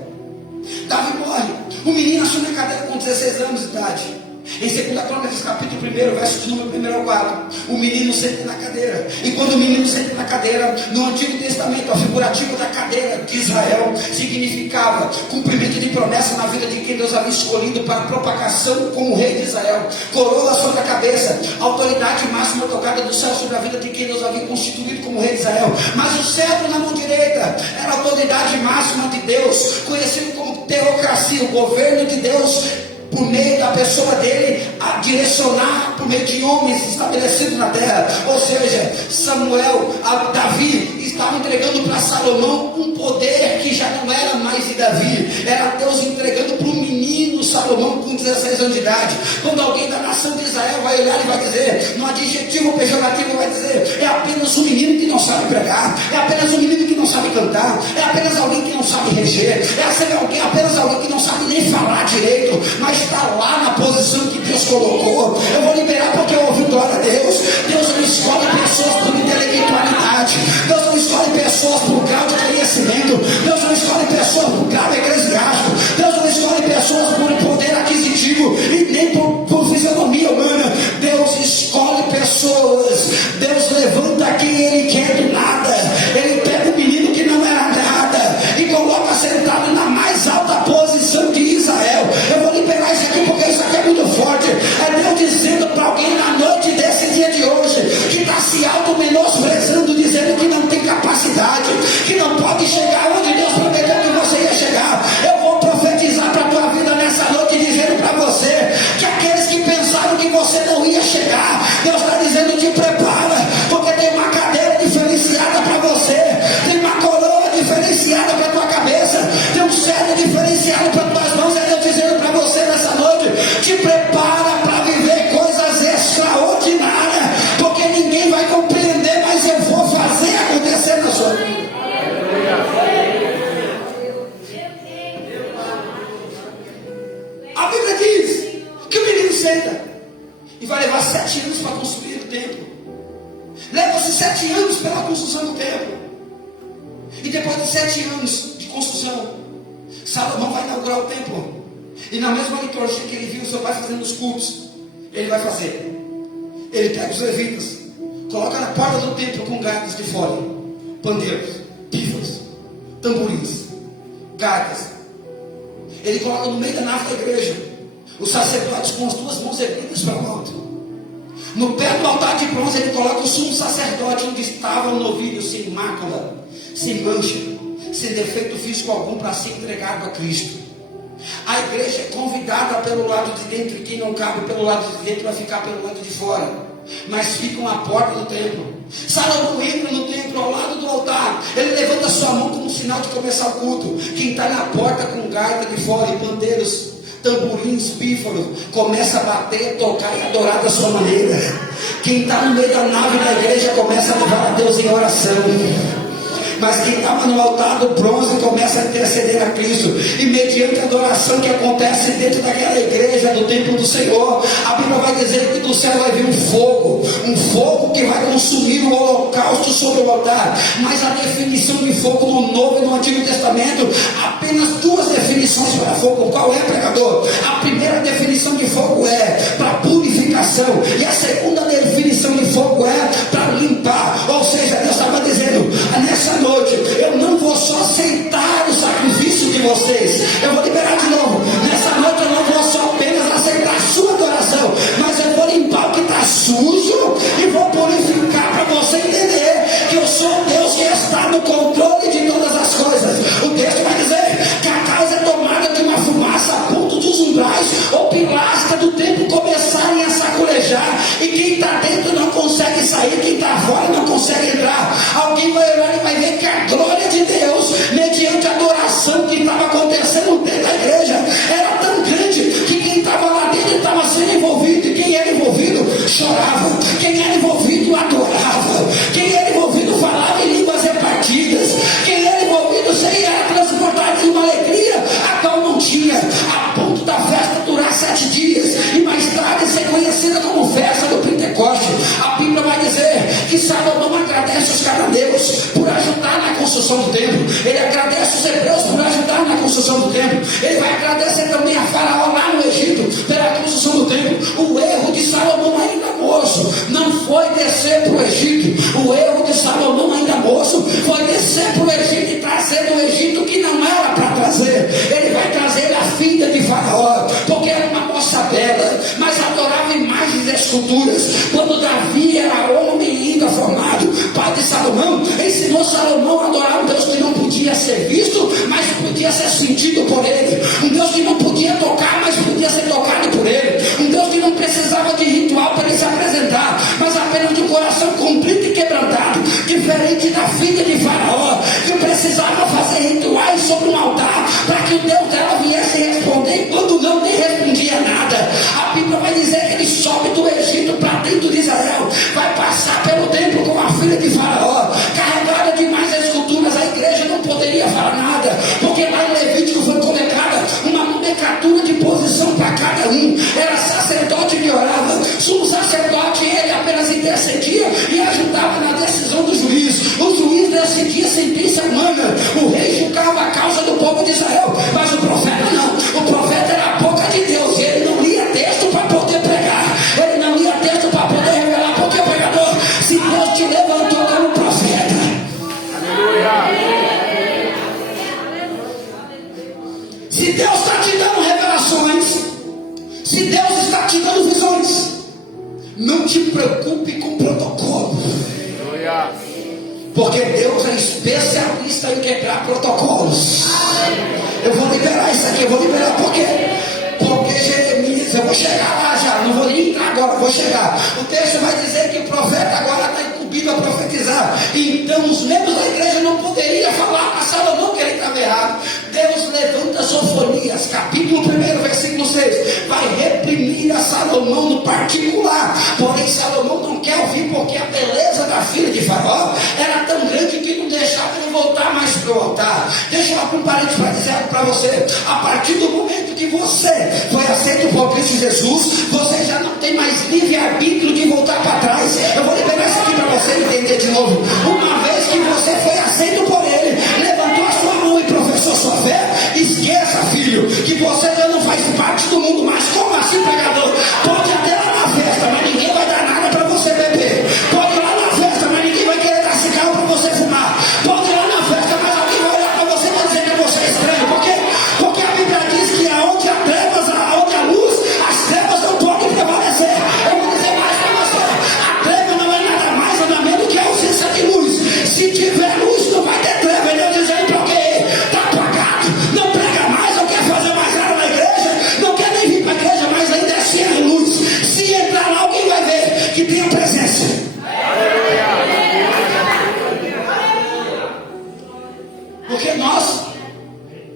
Davi morre, o menino assume a cadeira com 16 anos de idade. Em 2 Crônicas, capítulo 1, verso de número 1 ao 4, o menino senta na cadeira. E quando o menino senta na cadeira, no Antigo Testamento, a figurativa da cadeira de Israel significava cumprimento de promessa na vida de quem Deus havia escolhido para propagação como rei de Israel. Coroa sobre a cabeça, autoridade máxima tocada do céu sobre a vida de quem Deus havia constituído como rei de Israel. Mas o cetro na mão direita era a autoridade máxima de Deus, conhecido como teocracia, o governo de Deus por meio da pessoa dele, a direcionar por meio de homens estabelecidos na terra. Ou seja, Davi estava entregando para Salomão um poder que já não era mais de Davi, era Deus entregando para o menino Salomão com 16 anos de idade. Quando alguém da nação de Israel vai olhar e vai dizer, no adjetivo pejorativo, vai dizer: é apenas um menino que não sabe pregar, é apenas um menino que não sabe cantar, é apenas alguém que não sabe reger, é apenas alguém que não sabe nem falar direito, mas está lá na posição que Deus colocou. Eu vou liberar porque eu ouvi glória a Deus. Deus não escolhe pessoas por intelectualidade, Deus não escolhe pessoas por grau de conhecimento, Deus não escolhe pessoas por grau eclesiástico, Deus não escolhe pessoas por poder aquisitivo e nem por fisionomia humana. Deus escolhe pessoas. Deus levanta quem Ele quer do nada. Ele pega o menino que não era nada e coloca sentado na mais alta posição de Israel. Eu vou liberar isso aqui porque isso aqui é muito forte. É Deus dizendo para alguém na noite desse dia de hoje, que está se auto-menosprezando, dizendo que prepara para viver coisas extraordinárias, porque ninguém vai compreender, mas eu vou fazer acontecer na sua vida. A Bíblia diz que o menino senta e vai levar 7 anos para construir o templo. Leva-se 7 anos pela construção do templo. E depois de 7 anos de construção, Salomão vai inaugurar o templo. E na mesma liturgia que ele viu o seu pai fazendo os cultos, ele vai fazer. Ele pega os levitas, coloca na porta do templo com gaitas de fora, pandeiros, pífanos, tamborins, gaitas. Ele coloca no meio da nave da igreja os sacerdotes com as 2 mãos erguidas para o alto. No pé do altar de bronze ele coloca o sumo sacerdote, onde estava o novilho sem mácula, sem mancha, sem defeito físico algum, para ser entregado a Cristo. A igreja é convidada pelo lado de dentro, e quem não cabe pelo lado de dentro vai ficar pelo lado de fora, mas ficam à porta do templo. Salomão entra no templo ao lado do altar, ele levanta sua mão como sinal de começar o culto. Quem está na porta com gaita de fora e pandeiros, tamborins, pífanos, começa a bater, tocar e adorar da sua maneira. Quem está no meio da nave da igreja começa a levar a Deus em oração. Mas quem estava no altar do bronze começa a interceder a Cristo. E mediante a adoração que acontece dentro daquela igreja, do templo do Senhor, a Bíblia vai dizer que do céu vai vir um fogo que vai consumir o holocausto sobre o altar. Mas a definição de fogo no Novo e no Antigo Testamento, apenas 2 definições para fogo. Qual é, pregador? A primeira definição de fogo é para purificação, e a segunda definição de fogo é para limpar. Ou seja, Deus estava dizendo: nessa noite eu não vou só aceitar o sacrifício de vocês, eu vou liberar de novo. Nessa noite eu não vou só apenas aceitar a sua adoração, mas eu vou limpar o que está sujo e vou purificar, para você entender que eu sou Deus que está no controle de todas as coisas. O texto vai dizer que a casa é tomada de uma fumaça a ponto dos umbrais ou pilastras do templo começarem a sacolejar, e quem está dentro não consegue sair, quem está fora não consegue entrar. Alguém vai olhar e vai ver que a glória de Deus, mediante a adoração que estava acontecendo dentro da igreja, era tão grande que quem estava lá dentro estava sendo envolvido, e quem era envolvido chorava, quem era envolvido adorava, quem era envolvido falava em línguas repartidas, quem era envolvido seria transportado de uma alegria a qual não tinha, a ponto da festa durar 7 dias e mais tarde ser conhecida como festa do Pentecoste. A Bíblia vai dizer que Salomão agradece os cananeus por ajudar na construção do templo, ele agradece os hebreus por ajudar na construção do templo, ele vai agradecer também a Faraó lá no Egito pela construção do templo. O erro de Salomão ainda moço não foi descer para o Egito, o erro de Salomão ainda moço foi descer para o Egito e trazer do Egito que não era para trazer. Ele vai trazer a filha de Faraó, porque era uma moça bela, mas adorava imagens e esculturas. Quando Davi era homem ainda formado, pai de Salomão, ensinou Salomão a adorar um Deus que não podia ser visto, mas podia ser sentido por ele, um Deus que não podia tocar, mas podia ser tocado por ele, um Deus que não precisava de ritual para ele se apresentar, mas apenas de um coração contrito e quebrantado, diferente da filha de Faraó, que precisava fazer rituais sobre um altar para que o Deus dela viesse responder, e quando não, nem respondia nada. A Bíblia vai dizer que ele sobe do Egito para dentro de Israel, vai passar pelo templo com a filha de Faraó, carregada de mais esculturas. A igreja não poderia falar nada, porque lá em Levítico foi colocada uma nomenclatura de posição para cada um. Era sacerdote que orava, sumo sacerdote, ele apenas intercedia e ajudava na decisão do juiz. O juiz decidia sentença humana, o rei julgava a causa do povo de Israel, mas o profeta não. O profeta era a boca de Deus, e ele não lia texto para poder pregar, ele não lia texto para poder revelar. Porque, pregador, se Deus te levantou como profeta, se Deus está te dando revelações, se Deus está te dando visões, não te preocupe com protocolo, porque Deus é especialista em quebrar protocolos. Eu vou liberar isso aqui, eu vou liberar porque Jeremias, eu vou chegar lá já, não vou nem entrar agora, vou chegar. O texto vai dizer que o profeta agora está incumbido a profetizar, então os membros da igreja não poderiam falar para Salomão que ele estava errado. Deus levanta Sofonias, capítulo 1, versículo 6, vai reprimir a Salomão no particular. Porém Salomão não quer ouvir, porque a beleza da filha de Faraó era tão grande que não deixava ele voltar mais para o altar. Deixa eu abrir um parênteses para dizer algo para você. A partir do momento que você foi aceito por Cristo Jesus, você já não tem mais livre-arbítrio de voltar para trás. Eu vou liberar isso aqui para você entender de novo. Uma vez que você foi aceito por Ele, levantou a sua mão e professou sua fé, esqueça, filho, que você já não faz parte do mundo mais. Como assim, pregador? Pode até lá na festa, mas ninguém vai dar nada para você beber. Pode ir lá na festa, mas ninguém vai querer dar cigarro para você fumar. Pode ir lá na festa, mas alguém vai olhar para você e vai dizer que você é estranho. Por quê? Porque a Bíblia diz que aonde há trevas, aonde há luz, as trevas não podem prevalecer. Eu vou dizer mais para você: a treva não é nada mais ou nada menos que a ausência de luz. Se tiver luz, não vai ter treva. Ele diz aí para alguém: está apagado, não prega mais, não quer fazer mais nada na igreja, não quer nem vir para a igreja, mas ainda é sem luz. Se entrar lá, alguém vai ver que tem a presença. Porque nós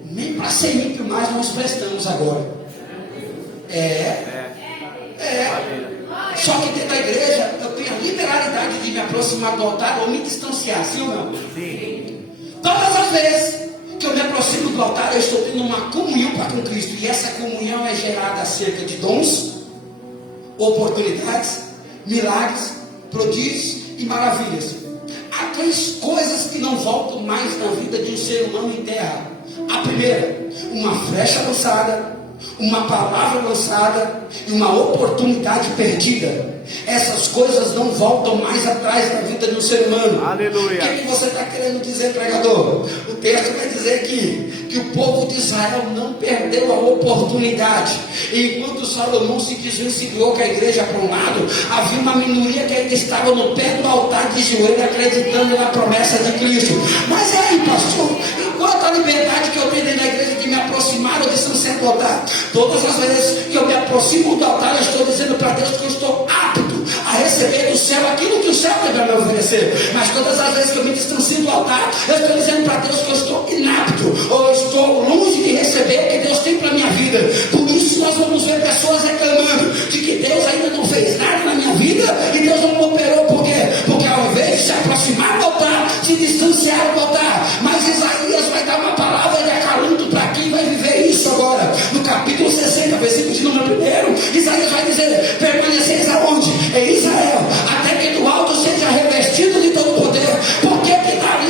nem para ser ímpio mais nós prestamos agora. Só que dentro da igreja eu tenho a liberalidade de me aproximar do altar ou me distanciar, sim ou não? Sim. Todas as vezes que eu me aproximo do altar, eu estou tendo uma comunhão para com Cristo. E essa comunhão é gerada acerca de dons, oportunidades, milagres, prodígios e maravilhas. Há 3 coisas que não voltam mais na vida de um ser humano em terra. A primeira, uma flecha lançada, uma palavra lançada e uma oportunidade perdida. Essas coisas não voltam mais atrás na vida de um ser humano. Aleluia. O que você está querendo dizer, pregador? O texto vai dizer aqui que o povo de Israel não perdeu a oportunidade. E enquanto Salomão se desvencilhou com a igreja para um lado, havia uma minoria que ainda estava no pé do altar de joelho, acreditando na promessa de Cristo. Mas aí, pastor, enquanto a liberdade que eu tenho dentro da igreja de me aproximar ou distanciar do altar, todas as vezes que eu me aproximo do altar, eu estou dizendo para Deus que eu estou apto a receber do céu aquilo que o céu tem para me oferecer. Mas todas as vezes que eu me distancio do altar, eu estou dizendo para Deus que eu estou inapto, ou eu estou longe de receber o que Deus tem para a minha vida. Por isso nós vamos ver pessoas reclamando de que Deus ainda não fez nada na minha vida e Deus não operou. Por quê? Porque ao invés de se aproximar do altar, se distanciaram do altar. Mas Isaías vai dar uma palavra de acalento para quem vai viver isso agora. No capítulo 60, versículo de número 1, Isaías vai dizer: permaneceis aonde? Em Israel, até que do alto seja revestido de todo poder. Por que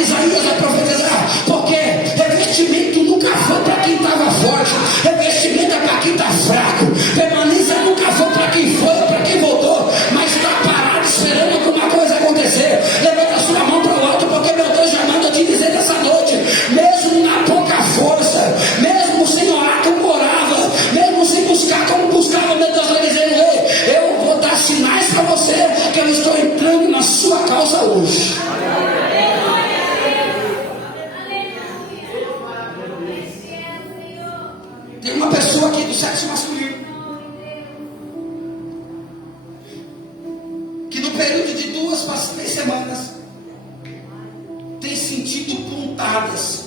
Isaías vai profetizar? Porque revestimento nunca foi para quem estava forte, revestimento é para quem está fraco. Permanência nunca foi para quem foi ou para quem voltou, mas está parado esperando alguma coisa acontecer. Levanta a sua mão para o alto, porque meu Deus já manda te dizer nessa noite: mesmo na pouca força, mesmo sem orar como orava, mesmo sem buscar como buscava, meu Deus vai dizer: ei, eu vou dar sinais para você que eu estou entrando na sua causa hoje. Tem uma pessoa aqui do sexo masculino que no período de 2 para 3 semanas tem sentido pontadas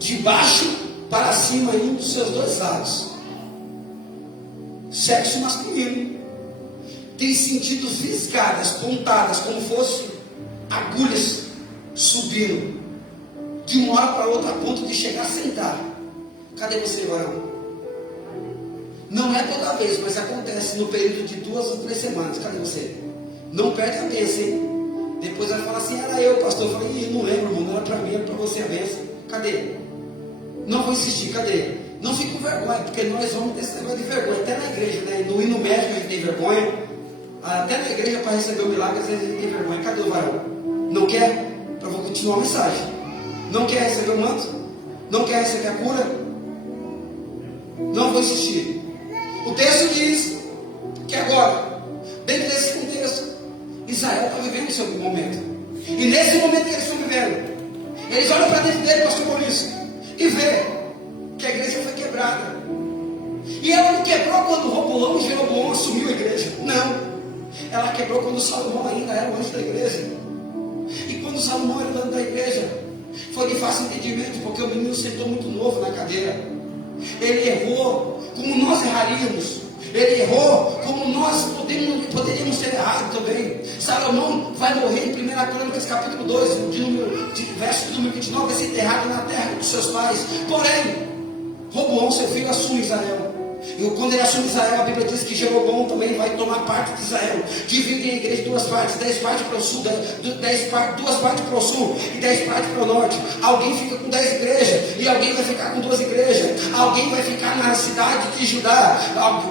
de baixo para cima em um dos seus 2 lados. Sexo masculino tem sentido fisgadas, pontadas, como fosse agulhas subindo de uma hora para outra a ponto de chegar a sentar. Cadê você, varão? Não é toda vez, mas acontece no período de 2 ou 3 semanas. Cadê você? Não perde a bênção, hein? Depois vai falar assim: era eu, pastor. Eu falei: não lembro, irmão, não era para mim, era para você a bênção. Cadê? Não vou insistir, cadê? Não fique com vergonha, porque nós vamos ter esse negócio de vergonha, até na igreja, né? No hino médico a gente tem vergonha, até na igreja para receber o milagre às vezes a gente tem vergonha. Cadê o varão? Não quer? Então vou continuar a mensagem. Não quer receber o manto? Não quer receber a cura? Não vou insistir. O texto diz que agora, dentro desse contexto, Israel está vivendo o seu momento. E nesse momento que eles estão vivendo, eles olham para dentro dele, pastor Maurício, e vê que a igreja foi quebrada. E ela não quebrou quando Roboão e Jeroboão assumiu a igreja. Não. Ela quebrou quando Salomão ainda era o anjo da igreja. E quando Salomão era o dono da igreja, Foi de fácil entendimento, porque o menino sentou muito novo na cadeira. Ele errou como nós erraríamos. Ele errou como nós poderíamos ter errado também. Salomão vai morrer em 1 Crônicas capítulo 2, verso número 29, vai ser enterrado na terra dos seus pais. Porém, Roboão, seu filho, assume Israel. E quando ele assume Israel, a Bíblia diz que Jeroboão também vai tomar parte de Israel. Dividem a igreja em duas partes, 10 partes para o sul, 2 partes para o sul e 10 partes para o norte. Alguém fica com 10 igrejas e alguém vai ficar com 2 igrejas. Alguém vai ficar na cidade de Judá,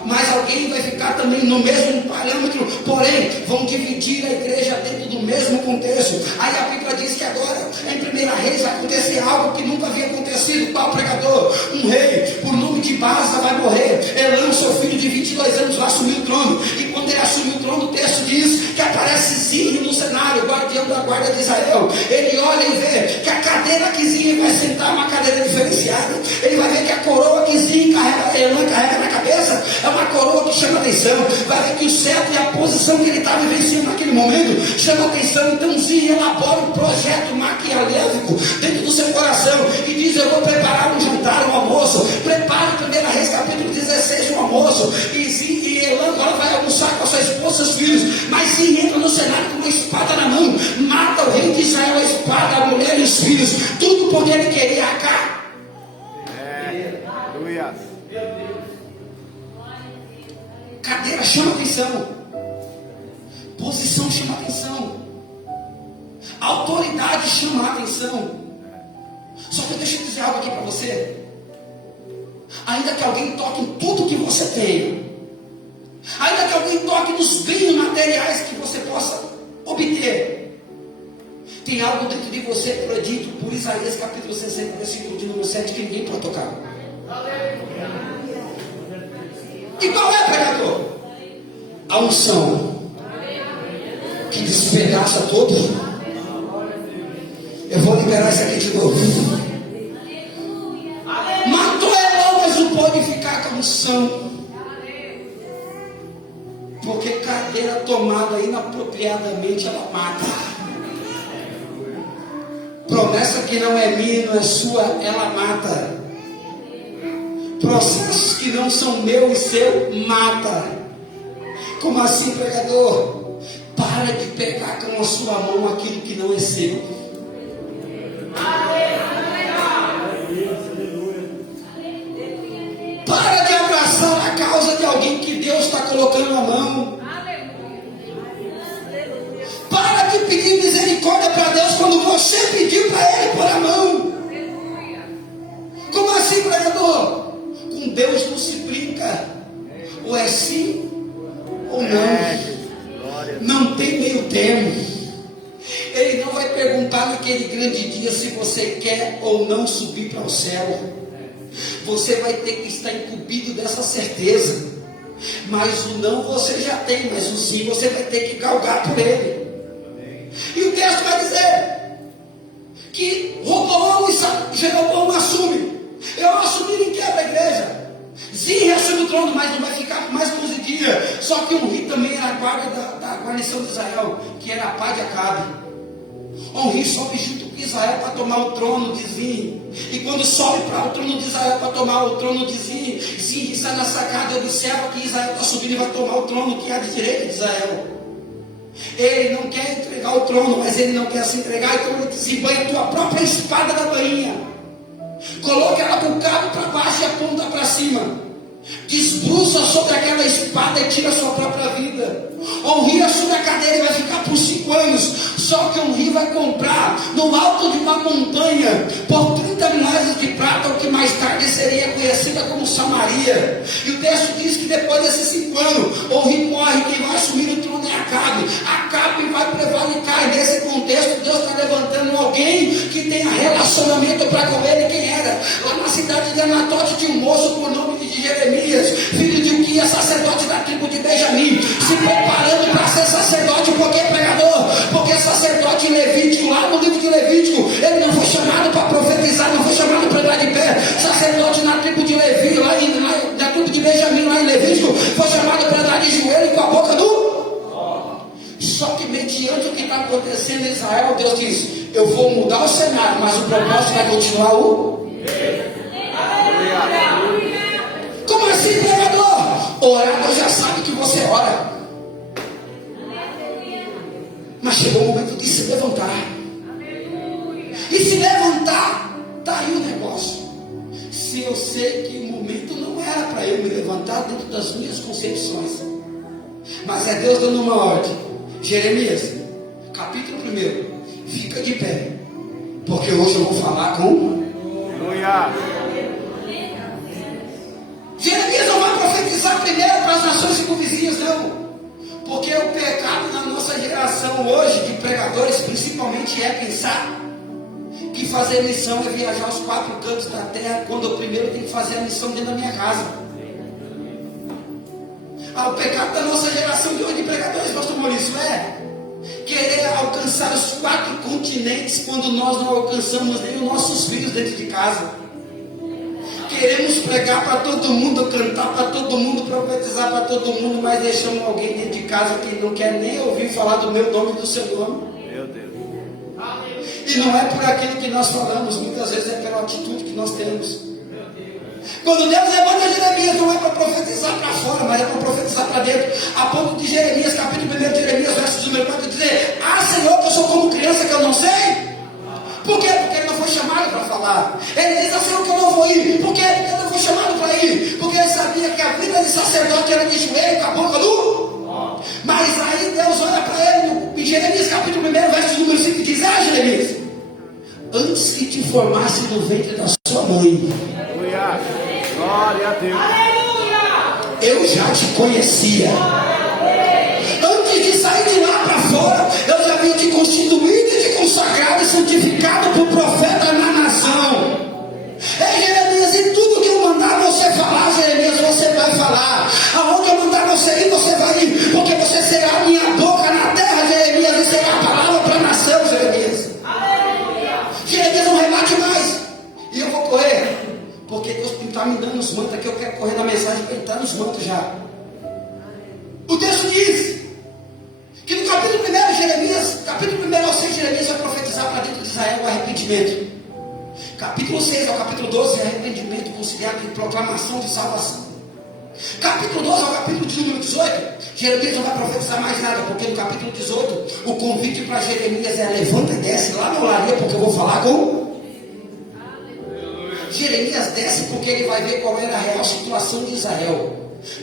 mas alguém vai ficar também no mesmo parâmetro. Porém, vão dividir a igreja dentro do mesmo contexto. Aí a Bíblia diz que agora, em 1 Reis, vai acontecer algo que nunca havia acontecido. Qual pregador? Um rei, por nome de Baasa, vai morrer. Elã, seu filho de 22 anos, vai assumir o trono. E quando ele assumiu o trono, o texto diz que aparece Zinri no cenário, guardião da guarda de Israel. Ele olha e vê que a cadeira que Zinri vai sentar é uma cadeira diferenciada. Ele vai ver que a coroa que Zinri Elã carrega na cabeça é uma coroa que chama atenção. Vai ver que o cetro e a posição que ele está vivenciando naquele momento chama atenção. Então Zinri elabora um projeto maquiavélico dentro do seu coração e diz: eu vou preparar um jantar, um almoço. Prepare 1 Reis capítulo 16 um almoço. E Elã agora vai almoçar com a sua esposa e seus filhos. Mas Zinri entra no cenário com uma espada na mão, mata o rei de Israel, a espada, a mulher e os filhos, tudo porque ele queria Acá. Aleluia. Cadeira chama atenção, posição chama atenção, autoridade chama atenção. Só que deixa eu dizer algo aqui para você. Ainda que alguém toque em tudo que você tem, ainda que alguém toque nos bens materiais que você possa obter, tem algo dentro de você que foi dito por Isaías capítulo 60, versículo de número 7, que ninguém pode tocar. E qual é, pregador? A unção que despedaça todos. Eu vou liberar isso aqui de novo. Matou Elão, mas não pode ficar com a unção. Porque cadeira tomada inapropriadamente, ela mata. Promessa que não é minha, não é sua, ela mata. Processos que não são meu e seu, mata. Como assim, pregador? Para de pegar com a sua mão aquilo que não é seu. Para de abraçar a causa de alguém que Deus está colocando a mão. Para de pedir misericórdia para Deus quando você pediu para Ele pôr a mão. Como assim, pregador? Com Deus não se brinca. Ou é sim ou não. Não tem meio termo. Ele não vai perguntar naquele grande dia se você quer ou não subir para o céu. Você vai ter que estar incumbido dessa certeza. Mas o não você já tem, mas o sim você vai ter que galgar por ele. E o texto vai dizer que Roboão e Jeroboão assumem. Eu assumi em quebra a igreja. Zinri assume o trono, mas não vai ficar por mais 11 dias. Só que Onri também era a guarda da guarnição de Israel, que era a pai de Acabe. Onri sobe junto com Israel para tomar o trono de Zinri. E quando sobe para o trono de Israel para tomar o trono de Zinri, Zinri está na sacada e observa que Israel está subindo e vai tomar o trono que é de direita de Israel. Ele não quer entregar o trono, mas ele não quer se entregar, então ele desembanha a tua própria espada da bainha. Coloca ela do cabo para baixo e aponta para cima. Desbruça sobre aquela espada e tira a sua própria vida. Onri assume a cadeira e vai ficar por 5 anos. Só que Onri vai comprar no alto de uma montanha por 30 minas de prata, o que mais tarde seria conhecida como Samaria. E o texto diz que depois desses 5 anos, Onri morre. Quem vai assumir o trono é Acabe. Acabe vai prevalecer. Nesse contexto, Deus está levantando alguém que tenha relacionamento para com ele. Quem era? Lá na cidade de Anatote tinha um moço por nome de Jeremias, filho de Uquias, sacerdote da tribo de Benjamim, se preparando para ser sacerdote. Por que, pregador? Porque sacerdote em Levítico, lá no livro de Levítico, ele não foi chamado para profetizar, não foi chamado para andar de pé. Sacerdote na tribo de Levi, na tribo de Benjamim, lá em Levítico, foi chamado para andar de joelho com a boca do... Só que mediante o que está acontecendo em Israel, Deus diz: Eu vou mudar o cenário, mas o propósito vai continuar o... Como assim, pregador? Orar, Deus já sabe que você ora. Mas chegou o momento de se levantar. E se levantar, está aí o negócio. Se eu sei que o momento não era para eu me levantar dentro das minhas concepções, mas é Deus dando uma ordem. Jeremias, capítulo 1, fica de pé, porque hoje eu vou falar com... Jeremias não vai profetizar primeiro para as nações circunvizinhas, não. Porque o pecado na nossa geração hoje, de pregadores principalmente, é pensar que fazer missão é viajar aos 4 cantos da terra, quando eu primeiro tenho que fazer a missão dentro da minha casa. O pecado da nossa geração de hoje de pregadores, pastor Maurício, é querer alcançar os 4 continentes, quando nós não alcançamos nem os nossos filhos dentro de casa. Queremos pregar para todo mundo, cantar para todo mundo, profetizar para todo mundo, mas deixamos alguém dentro de casa que não quer nem ouvir falar do meu nome e do seu nome. Meu Deus. E não é por aquilo que nós falamos, muitas vezes é pela atitude que nós temos. Quando Deus levanta Jeremias, não é para profetizar para fora, mas é para profetizar para dentro. A ponto de Jeremias, capítulo 1 de Jeremias, verso número 4, dizer: ah, Senhor, que eu sou como criança que eu não sei. Por quê? Porque ele não foi chamado para falar. Ele diz: ah, Senhor, que eu não vou ir. Por quê? Porque ele não foi chamado para ir. Porque ele sabia que a vida de sacerdote era de joelho com a boca do... Mas aí Deus olha para ele em Jeremias capítulo 1, verso número 5, e diz: ah, Jeremias, antes que te formasse no ventre da sua mãe, Glória a Deus. eu já te conhecia. Antes de sair de lá para fora, eu já havia te constituído e te consagrado e santificado por profeta na nação. Jeremias, e tudo que eu mandar você falar, Jeremias, você vai falar. Aonde eu mandar você ir, você vai ir. Porque você será a minha boca na terra, Jeremias, e será a palavra para a nação, Jeremias. Jeremias, não rebate mais. E eu vou correr, porque Deus está me dando os mantos aqui. Eu quero correr na mensagem para entrar nos mantos já. O texto diz que no capítulo 1, Jeremias, capítulo 1 ao 6, Jeremias vai profetizar para dentro de Israel o arrependimento. Capítulo 6 ao capítulo 12 é arrependimento considerado de proclamação de salvação. Capítulo 12 ao capítulo de número 18, Jeremias não vai profetizar mais nada, porque no capítulo 18 o convite para Jeremias é: levanta e desce lá na olaria, porque eu vou falar com... Jeremias desce porque ele vai ver qual era a real situação de Israel.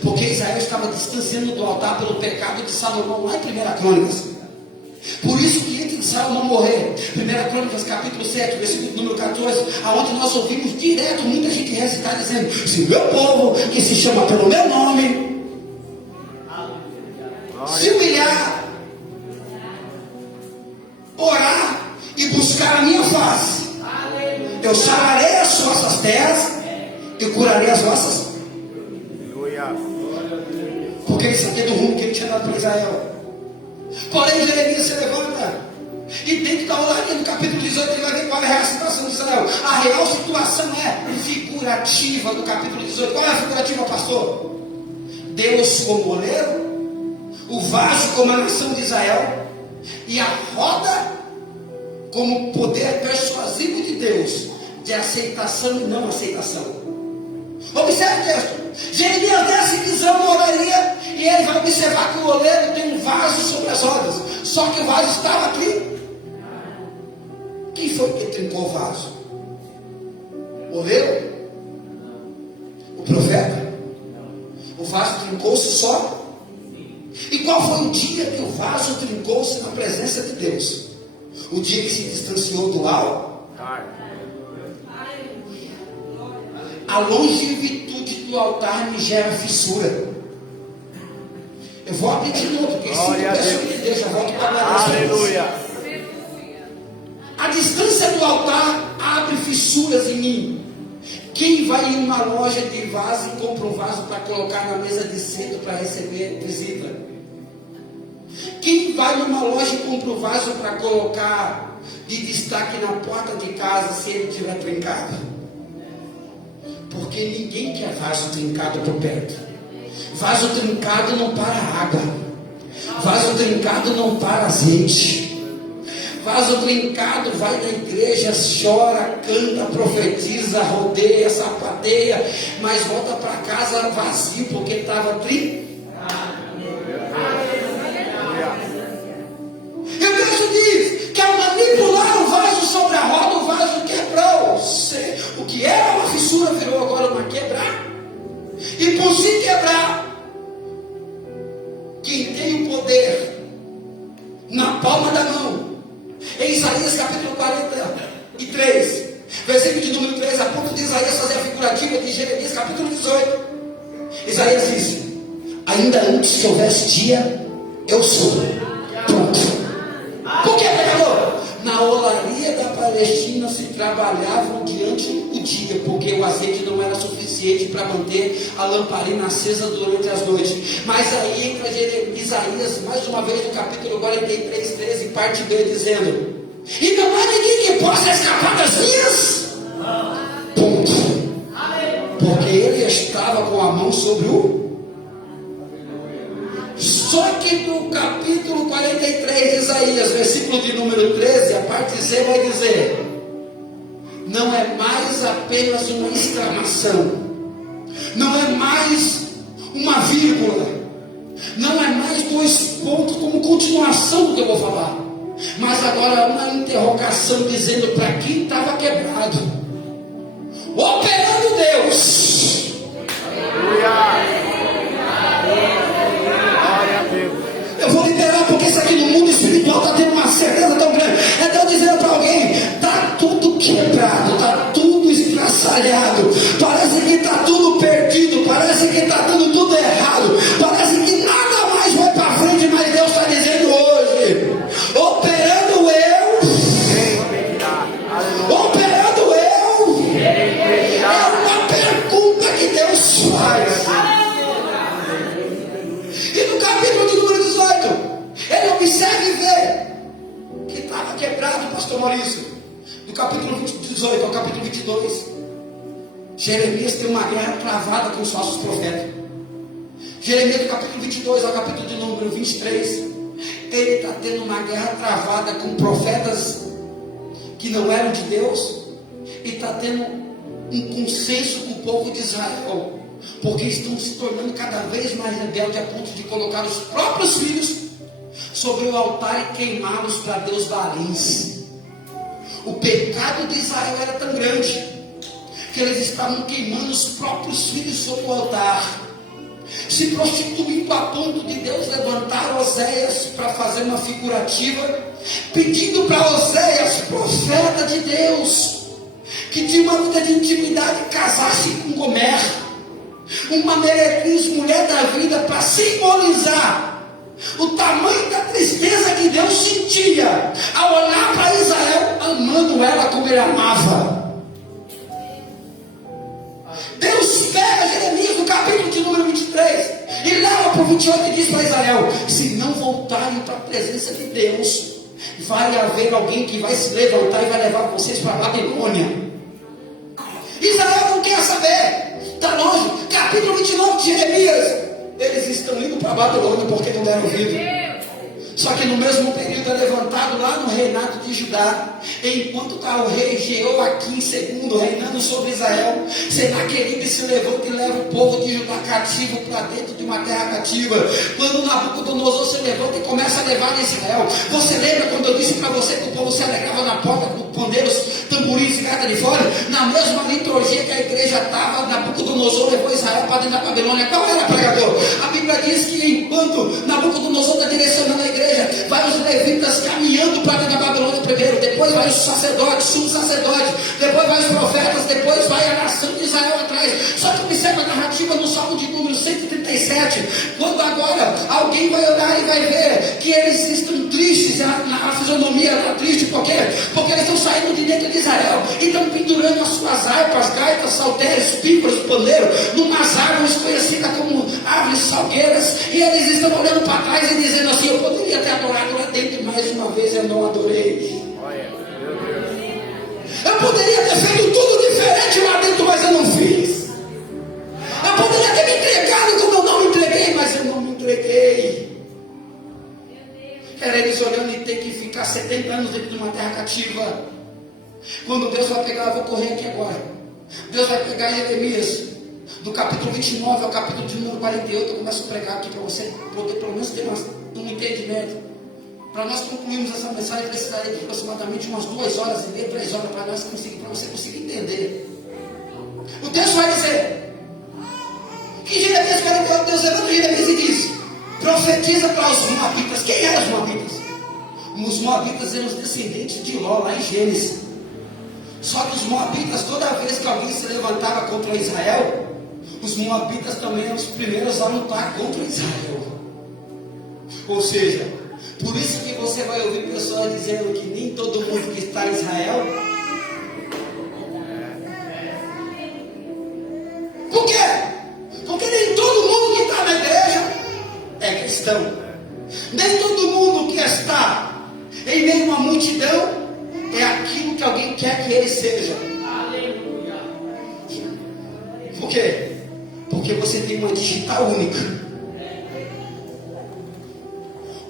Porque Israel estava distanciando do altar pelo pecado de Salomão, lá em 1 Crônicas. Por isso que antes de Salomão morrer, 1 Crônicas capítulo 7, versículo número 14, aonde nós ouvimos direto muita gente recitar dizendo: se o meu povo, que se chama pelo meu nome, se humilhar, orar e buscar a minha face, eu sararei as vossas terras e curarei as vossas. Porque ele sabia do rumo que ele tinha dado para Israel. Porém, Jeremias se levanta e dentro da olaria, no capítulo 18, ele vai ver qual é a real situação de Israel. A real situação é figurativa do capítulo 18. Qual é a figurativa, pastor? Deus como oleiro, o vaso como a nação de Israel, e a roda como poder persuasivo de Deus, de aceitação e não aceitação. Observe o texto. Jeremias desce pisando na olaria e ele vai observar que o oleiro tem um vaso sobre as rodas. Só que o vaso estava aqui. Quem foi que trincou o vaso? O oleiro? O profeta? O vaso trincou-se só? E qual foi o dia que o vaso trincou-se na presença de Deus? O dia que se distanciou do altar. A longevidade do altar me gera fissura. Eu vou abrir de novo, porque se eu peço que Deus já volto para a Aleluia. A distância do altar abre fissuras em mim. Quem vai em uma loja de vaso e compra um vaso para colocar na mesa de centro para receber visita? Quem vai numa loja e compra um vaso para colocar de destaque na porta de casa se ele estiver trincado? Porque ninguém quer vaso trincado por perto. Vaso trincado não para água. Vaso trincado não para azeite. Vaso trincado, vai na igreja, chora, canta, profetiza, rodeia, sapateia, mas volta para casa vazio porque estava trincado. E o texto diz que ao manipular o vaso sobre a roda, o vaso quebrou. O que era uma fissura virou agora uma quebrar. E por se quebrar, quem tem o poder na palma da mão, em Isaías capítulo 43, versículo de número 3, a ponto de Isaías fazer a figurativa de Jeremias capítulo 18. Isaías diz: ainda antes que houvesse dia, eu sou. Pronto. Por que, pregador? Na olaria da Palestina se trabalhavam diante do dia, porque o azeite não era suficiente para manter a lamparina acesa durante as noites. Mas aí entra Isaías, mais uma vez, no capítulo 43, 13, parte B, dizendo: e não há ninguém que possa escapar das minhas. Ponto. Porque ele estava com a mão sobre o. Só que no capítulo 43 de Isaías, versículo de número 13, a parte C vai dizer: não é mais apenas uma exclamação, não é mais uma vírgula, não é mais dois pontos como continuação do que eu vou falar, mas agora é uma interrogação dizendo para quem estava quebrado, operando Deus. Eu vou liberar porque isso aqui no mundo espiritual está tendo uma certeza tão grande. É Deus dizendo para alguém: está tudo quebrado, está tudo estraçalhado, parece que está tudo perdido, parece que está dando tudo errado, parece que nada mais vai para frente, mas Deus está dizendo hoje: operando eu, é uma pergunta que Deus faz. E no capítulo de número 18, ele observa e vê que estava quebrado, pastor Maurício. Do capítulo 18 ao capítulo 22, Jeremias tem uma guerra travada com os falsos profetas. Jeremias, do capítulo 22 ao capítulo de número 23, ele está tendo uma guerra travada com profetas que não eram de Deus, e está tendo um consenso com o povo de Israel, porque estão se tornando cada vez mais rebeldes a ponto de colocar os próprios filhos sobre o altar e queimá-los para Deus Baalins. O pecado de Israel era tão grande que eles estavam queimando os próprios filhos sobre o altar, se prostituindo a ponto de Deus levantar Oséias para fazer uma figurativa, pedindo para Oséias, profeta de Deus, que tinha uma vida de intimidade, casasse com Gomer, uma meretriz, mulher da vida, para simbolizar o tamanho da tristeza que Deus sentia ao olhar para Israel, amando ela como ele amava. Deus pega Jeremias no capítulo de número 23 e leva para o 28 e diz para Israel: se não voltarem para a presença de Deus, vai haver alguém que vai se levantar e vai levar vocês para a Babilônia. Israel não quer saber, está longe. Capítulo 29 de Jeremias, eles estão indo para a Babilônia porque não deram ouvido. Só que no mesmo período é levantado lá no reinado de Judá, enquanto está o rei Jeoaquim II reinando sobre Israel, Senaqueribe se levanta e leva o povo de Judá cativo para dentro de uma terra cativa. Quando Nabucodonosor se levanta e começa a levar Israel, você lembra quando eu disse para você que o povo se alegrava na porta com pandeiros, tamborins e carta de fora? Na mesma liturgia que a igreja estava, Nabucodonosor levou Israel para dentro da Babilônia. Qual era, pregador? A Bíblia diz que enquanto Nabucodonosor está direcionando a igreja, vai os levitas caminhando para dentro da Babilônia primeiro, depois vai os sacerdotes, sumos sacerdotes, depois vai os profetas, depois vai a nação de Israel atrás. Só que observa a narrativa no Salmo de número 137, quando agora alguém vai olhar e vai ver que eles estão tristes, a fisionomia está triste, por quê? Porque eles estão saindo de dentro de Israel e estão pendurando as suas harpas, gaitas, saltérios, pífaros, paneiros, numas árvores conhecidas como árvores salgueiras, e eles estão olhando para trás e dizendo assim: eu poderia ter adorado lá dentro, mais uma vez eu não adorei. Eu poderia ter feito tudo diferente lá dentro, mas eu não fiz. Eu poderia ter me entregado como eu não me entreguei, mas eu não me entreguei. Era eles olhando e ter que ficar ficar 70 anos dentro de uma terra cativa. Quando Deus vai pegar, eu vou correr aqui agora. Deus vai pegar Jeremias, do capítulo 29 ao capítulo de número 48. Eu começo a pregar aqui para você poder pelo menos ter um entendimento. Para nós concluirmos essa mensagem, precisaria de aproximadamente umas 2 horas e meia, 3 horas, para você conseguir entender. O texto vai dizer que Jeremias, Deus levanta Jeremias e diz: profetiza para os Moabitas. Quem eram os Moabitas? Os Moabitas eram os descendentes de Ló, lá em Gênesis. Só que os Moabitas, toda vez que alguém se levantava contra Israel, os Moabitas também eram os primeiros a lutar contra Israel. Ou seja, por isso que você vai ouvir pessoas dizendo que nem todo mundo que está em Israel. Por quê? Porque nem todo mundo que está na igreja é cristão. Nem todo mundo que está em meio a uma multidão é aquilo que alguém quer que ele seja. Aleluia. Por quê? Porque você tem uma digital única.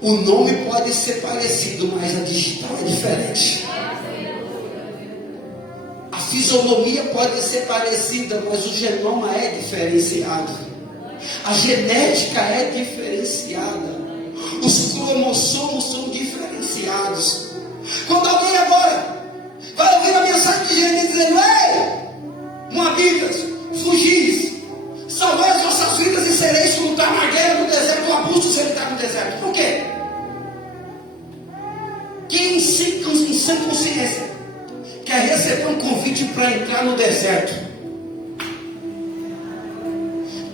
O nome pode ser parecido, mas a digital é diferente. A fisionomia pode ser parecida, mas o genoma é diferenciado. A genética é diferenciada. Os cromossomos são diferenciados. Quando alguém agora vai ouvir a mensagem de Jeremias dizendo: ei, Moabitas, fugis, salvai as vossas vidas e sereis como tamargueira no deserto, o arbusto solitário no deserto. Por quê? Quem em sã consciência quer receber um convite para entrar no deserto?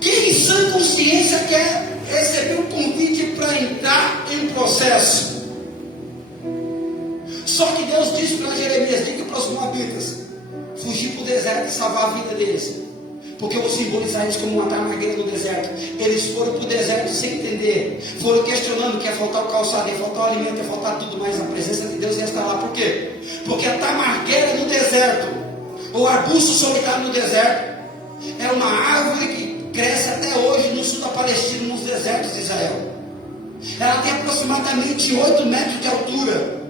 Quem em sã consciência quer receber um convite para entrar em processo? Só que Deus disse para Jeremias: diga para os Moabitas fugir para o deserto e salvar a vida deles. Porque eu vou simbolizar eles como uma tamargueira no deserto. Eles foram para o deserto sem entender. Foram questionando que ia faltar o calçado, ia faltar o alimento, ia faltar tudo mais. A presença de Deus ia estar lá. Por quê? Porque a tamargueira no deserto, ou arbusto solitário no deserto, é uma árvore que cresce até hoje no sul da Palestina, nos desertos de Israel. Ela tem aproximadamente 8 metros de altura,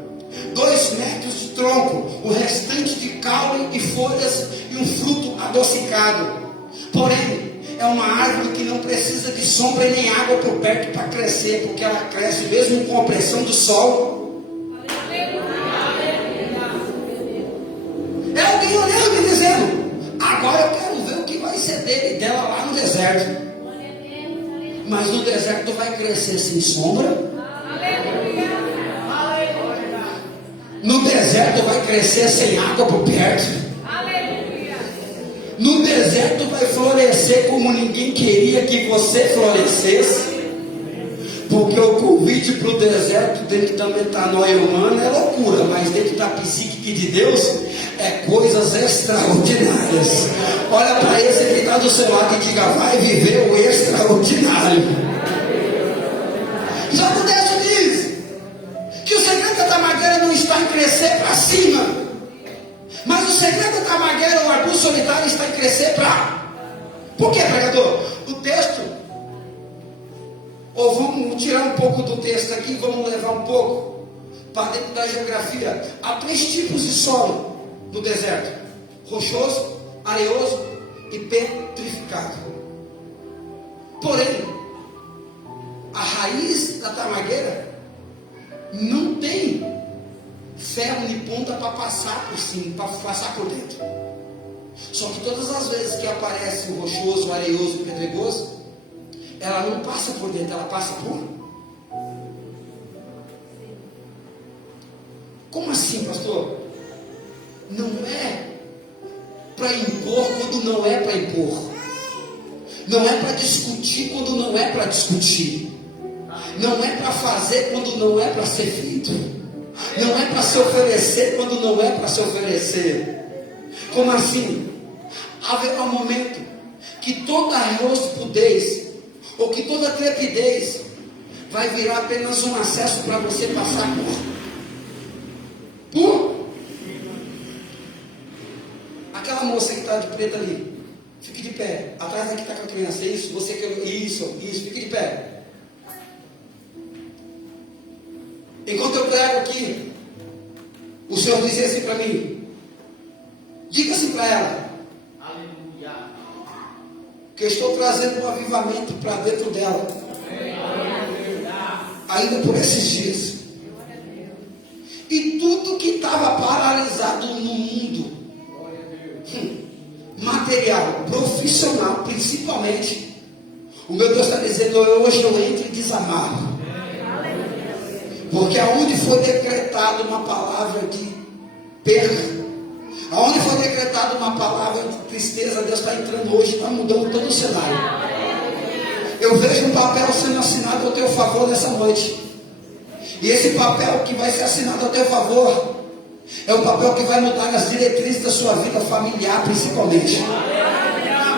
2 metros de tronco, o restante de caule e folhas e um fruto adocicado. Porém, é uma árvore que não precisa de sombra e nem água por perto para crescer, porque ela cresce mesmo com a pressão do sol. É alguém olhando e dizendo: agora eu quero ver o que vai ser dele e dela lá no deserto. Mas no deserto vai crescer sem sombra. No deserto vai crescer sem água por perto. No deserto vai florescer como ninguém queria que você florescesse. Porque o convite para o deserto dentro da metanoia humana é loucura, mas dentro da psique de Deus é coisas extraordinárias. Olha para esse que está do seu lado e diga: vai viver o extraordinário. Só que o texto diz que o segredo da tamargueira não está em crescer para cima, mas o segredo da tamargueira, o arbusto solitário, está em crescer para... Por quê, pregador? O texto, ou vamos tirar um pouco do texto aqui, vamos levar um pouco para dentro da geografia. Há 3 tipos de solo no deserto: rochoso, areoso e petrificado. Porém, a raiz da tamargueira não tem ferro de ponta para passar por cima, para passar por dentro. Só que todas as vezes que aparece o rochoso, o areoso e o pedregoso, ela não passa por dentro, ela passa por... Como assim, pastor? Não é para impor quando não é para impor. Não é para discutir quando não é para discutir. Não é para fazer quando não é para ser feito. Não é para se oferecer quando não é para se oferecer. Como assim? Haverá um momento que toda rospudez ou que toda trepidez vai virar apenas um acesso para você passar por aquela moça que está de preto ali. Fique de pé. Atrás daqui está com a criança. Isso, você que isso, fique de pé. Enquanto eu prego aqui, Senhor dizia assim para mim: diga assim para ela, Aleluia. que eu estou trazendo um avivamento para dentro dela, ainda por esses dias. E tudo que estava paralisado no mundo, material, profissional, principalmente, o meu Deus está dizendo: hoje eu entro em desamarro. Porque aonde foi decretada uma palavra de perda, aonde foi decretada uma palavra de tristeza, Deus está entrando hoje, está mudando todo o cenário. Eu vejo um papel sendo assinado ao teu favor nessa noite. E esse papel que vai ser assinado ao teu favor é o papel que vai mudar as diretrizes da sua vida familiar, principalmente.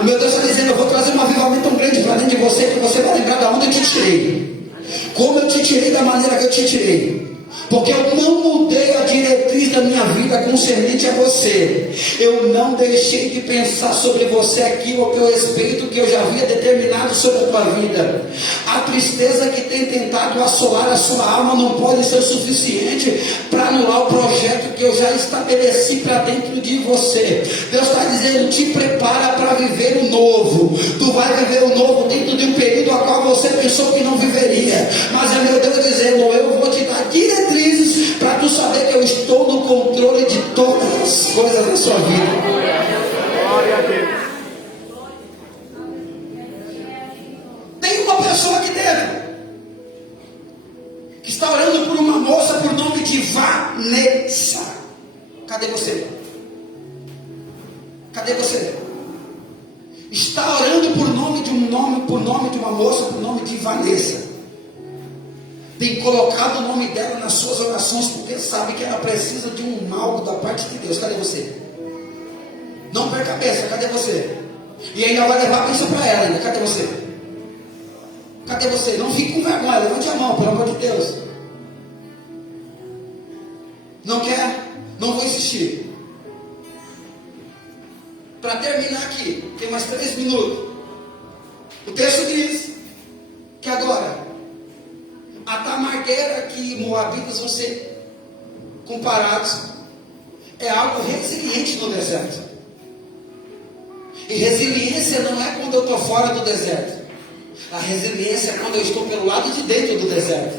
O meu Deus está dizendo: eu vou trazer um avivamento tão grande para dentro de você, que você vai lembrar de onde eu te tirei. Como eu te tirei, da maneira que eu te tirei. Porque eu não mudei a diretriz da minha vida concernente a você. Eu não deixei de pensar sobre você aquilo a teu respeito que eu já havia determinado sobre a tua vida. A tristeza que tem tentado assolar a sua alma não pode ser suficiente para anular o projeto que eu já estabeleci para dentro de você. Deus está dizendo: te prepara para viver o novo. Tu vai viver o novo dentro de um período a qual você pensou que não viveria. Mas é meu Deus dizendo: eu vou te dar diretrizes para tu saber que eu estou no controle de todas as coisas da sua vida. Glória a Deus. Tem uma pessoa aqui dentro que está orando por uma moça por nome de Vanessa. Cadê você? Cadê você? Está orando por nome de uma moça por nome de Vanessa. Tem colocado o nome dela nas suas orações, porque sabe que ela precisa de um algo da parte de Deus. Cadê você? Não perca a cabeça, cadê você? E ainda vai levar a bênção para ela ainda. Cadê você? Cadê você? Não fique com vergonha, levante a mão, pelo amor de Deus. Não quer? Não vou insistir. Para terminar aqui, tem mais 3 minutos. O texto diz que agora a tamargueira que moabitas vão ser comparados é algo resiliente no deserto. E resiliência não é quando eu estou fora do deserto. A resiliência é quando eu estou pelo lado de dentro do deserto.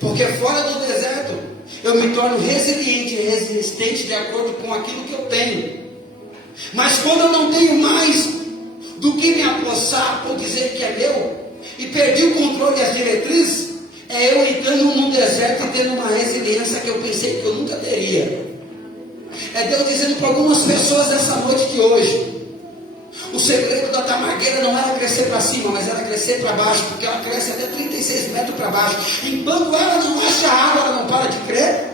Porque fora do deserto eu me torno resiliente e resistente de acordo com aquilo que eu tenho. Mas quando eu não tenho mais do que me apossar por dizer que é meu, e perdi o controle e as diretrizes, é eu entrando no deserto e tendo uma resiliência que eu pensei que eu nunca teria. É Deus dizendo para algumas pessoas nessa noite de hoje: o segredo da tamargueira não era crescer para cima, mas era crescer para baixo, porque ela cresce até 36 metros para baixo. Enquanto ela não acha água, ela não para de crer.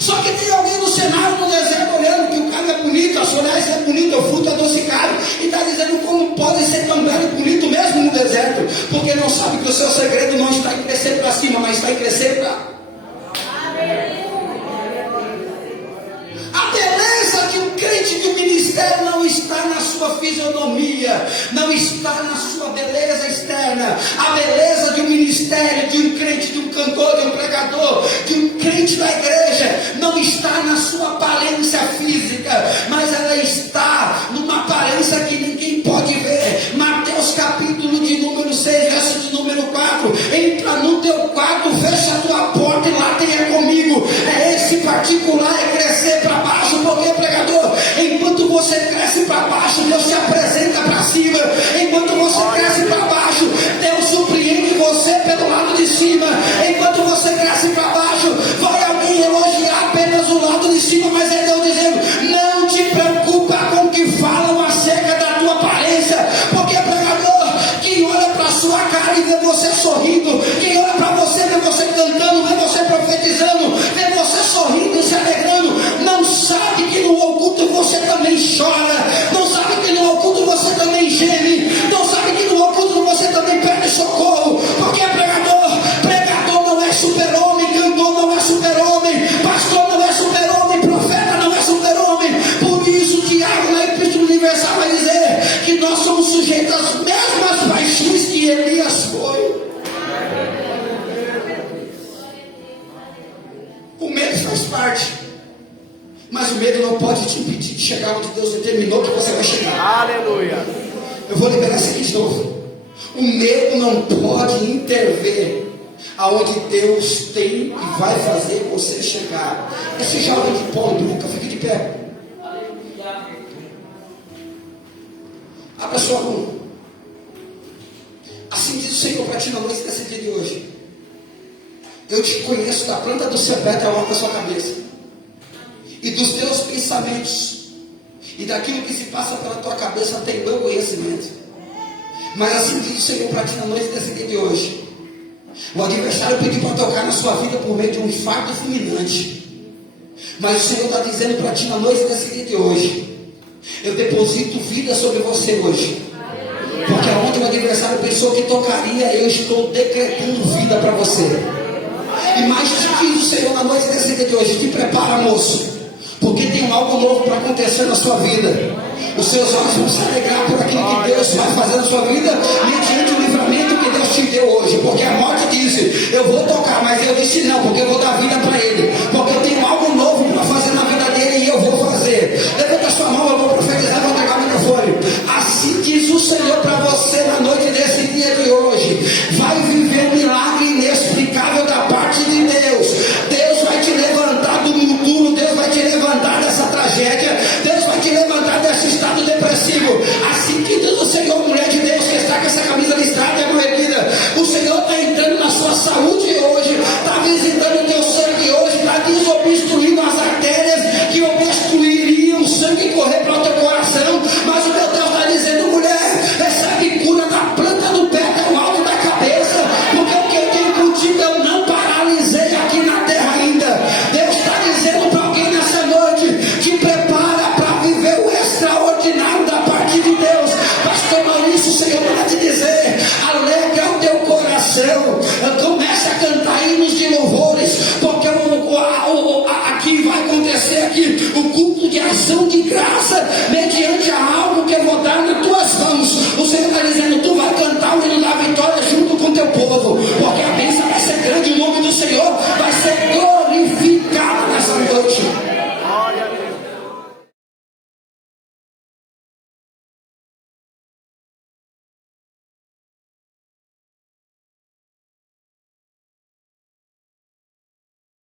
Só que tem alguém no cenário, no deserto, olhando que o cara é bonito, a Soraya é bonita, o fruto é adocicado, e está dizendo como pode ser tão belo e bonito mesmo no deserto, porque não sabe que o seu segredo não está em crescer para cima, mas está em crescer para... A beleza de um crente de um ministério não está na sua fisionomia, não está na sua beleza externa. A beleza de um ministério, de um crente, de um cantor, de um pregador, de um crente da igreja, não está na sua aparência física, mas ela está numa aparência que ninguém pode ver. Mateus capítulo de número 6, verso de número 4: entra no teu quarto, fecha a tua porta e lá tenha comigo. É esse particular, é crescer para baixo, porque pregador, enquanto você cresce para baixo, Deus se apresenta para cima. Enquanto você cresce para baixo, Deus surpreende você pelo lado de cima. Enquanto você cresce para baixo, vai alguém elogiar apenas o lado de cima, mas é Deus dizendo: não te preocupa com o que falam acerca da tua aparência, porque pregador, quem olha para a sua cara e vê você sorrindo, quem olha para você, vê você cantando, vê você profetizando, vê você sorrindo e se alegrando, não sabe que no oculto você também chora, não sabe que no oculto você também geme, não sabe que no oculto você também pede socorro, porque pregador não é super-homem, cantor não é super-homem, pastor não é super-homem, profeta não é super-homem. Por isso Tiago na Epístola Universal vai dizer que nós somos sujeitos às mesmas paixões que Elias foi. O medo faz parte. o medo não pode te impedir de chegar onde Deus determinou que você vai chegar. Aleluia. Eu vou liberar isso aqui de novo. O medo não pode intervir aonde Deus tem e vai fazer você chegar. Esse jovem de Paulo nunca fique de pé. Abra sua mão. Assim diz o Senhor para ti na noite desse dia de hoje. Eu te conheço da planta do seu pé até a alma da sua cabeça, e dos teus pensamentos, e daquilo que se passa pela tua cabeça tem meu conhecimento. Mas assim diz o Senhor para ti na noite desse dia de hoje. O adversário pediu para tocar na sua vida por meio de um infarto fulminante. Mas o Senhor está dizendo para ti na noite desse dia de hoje: eu deposito vida sobre você hoje. Porque aonde o adversário pensou que tocaria, eu estou decretando vida para você. E mais te diz o Senhor na noite desse dia de hoje: te prepara, moço, porque tem algo novo para acontecer na sua vida. Os seus olhos vão se alegrar por aquilo que Deus vai fazer na sua vida, mediante o livramento que Deus te deu hoje. Porque a morte disse: eu vou tocar, mas eu disse não, porque eu vou dar vida para ele.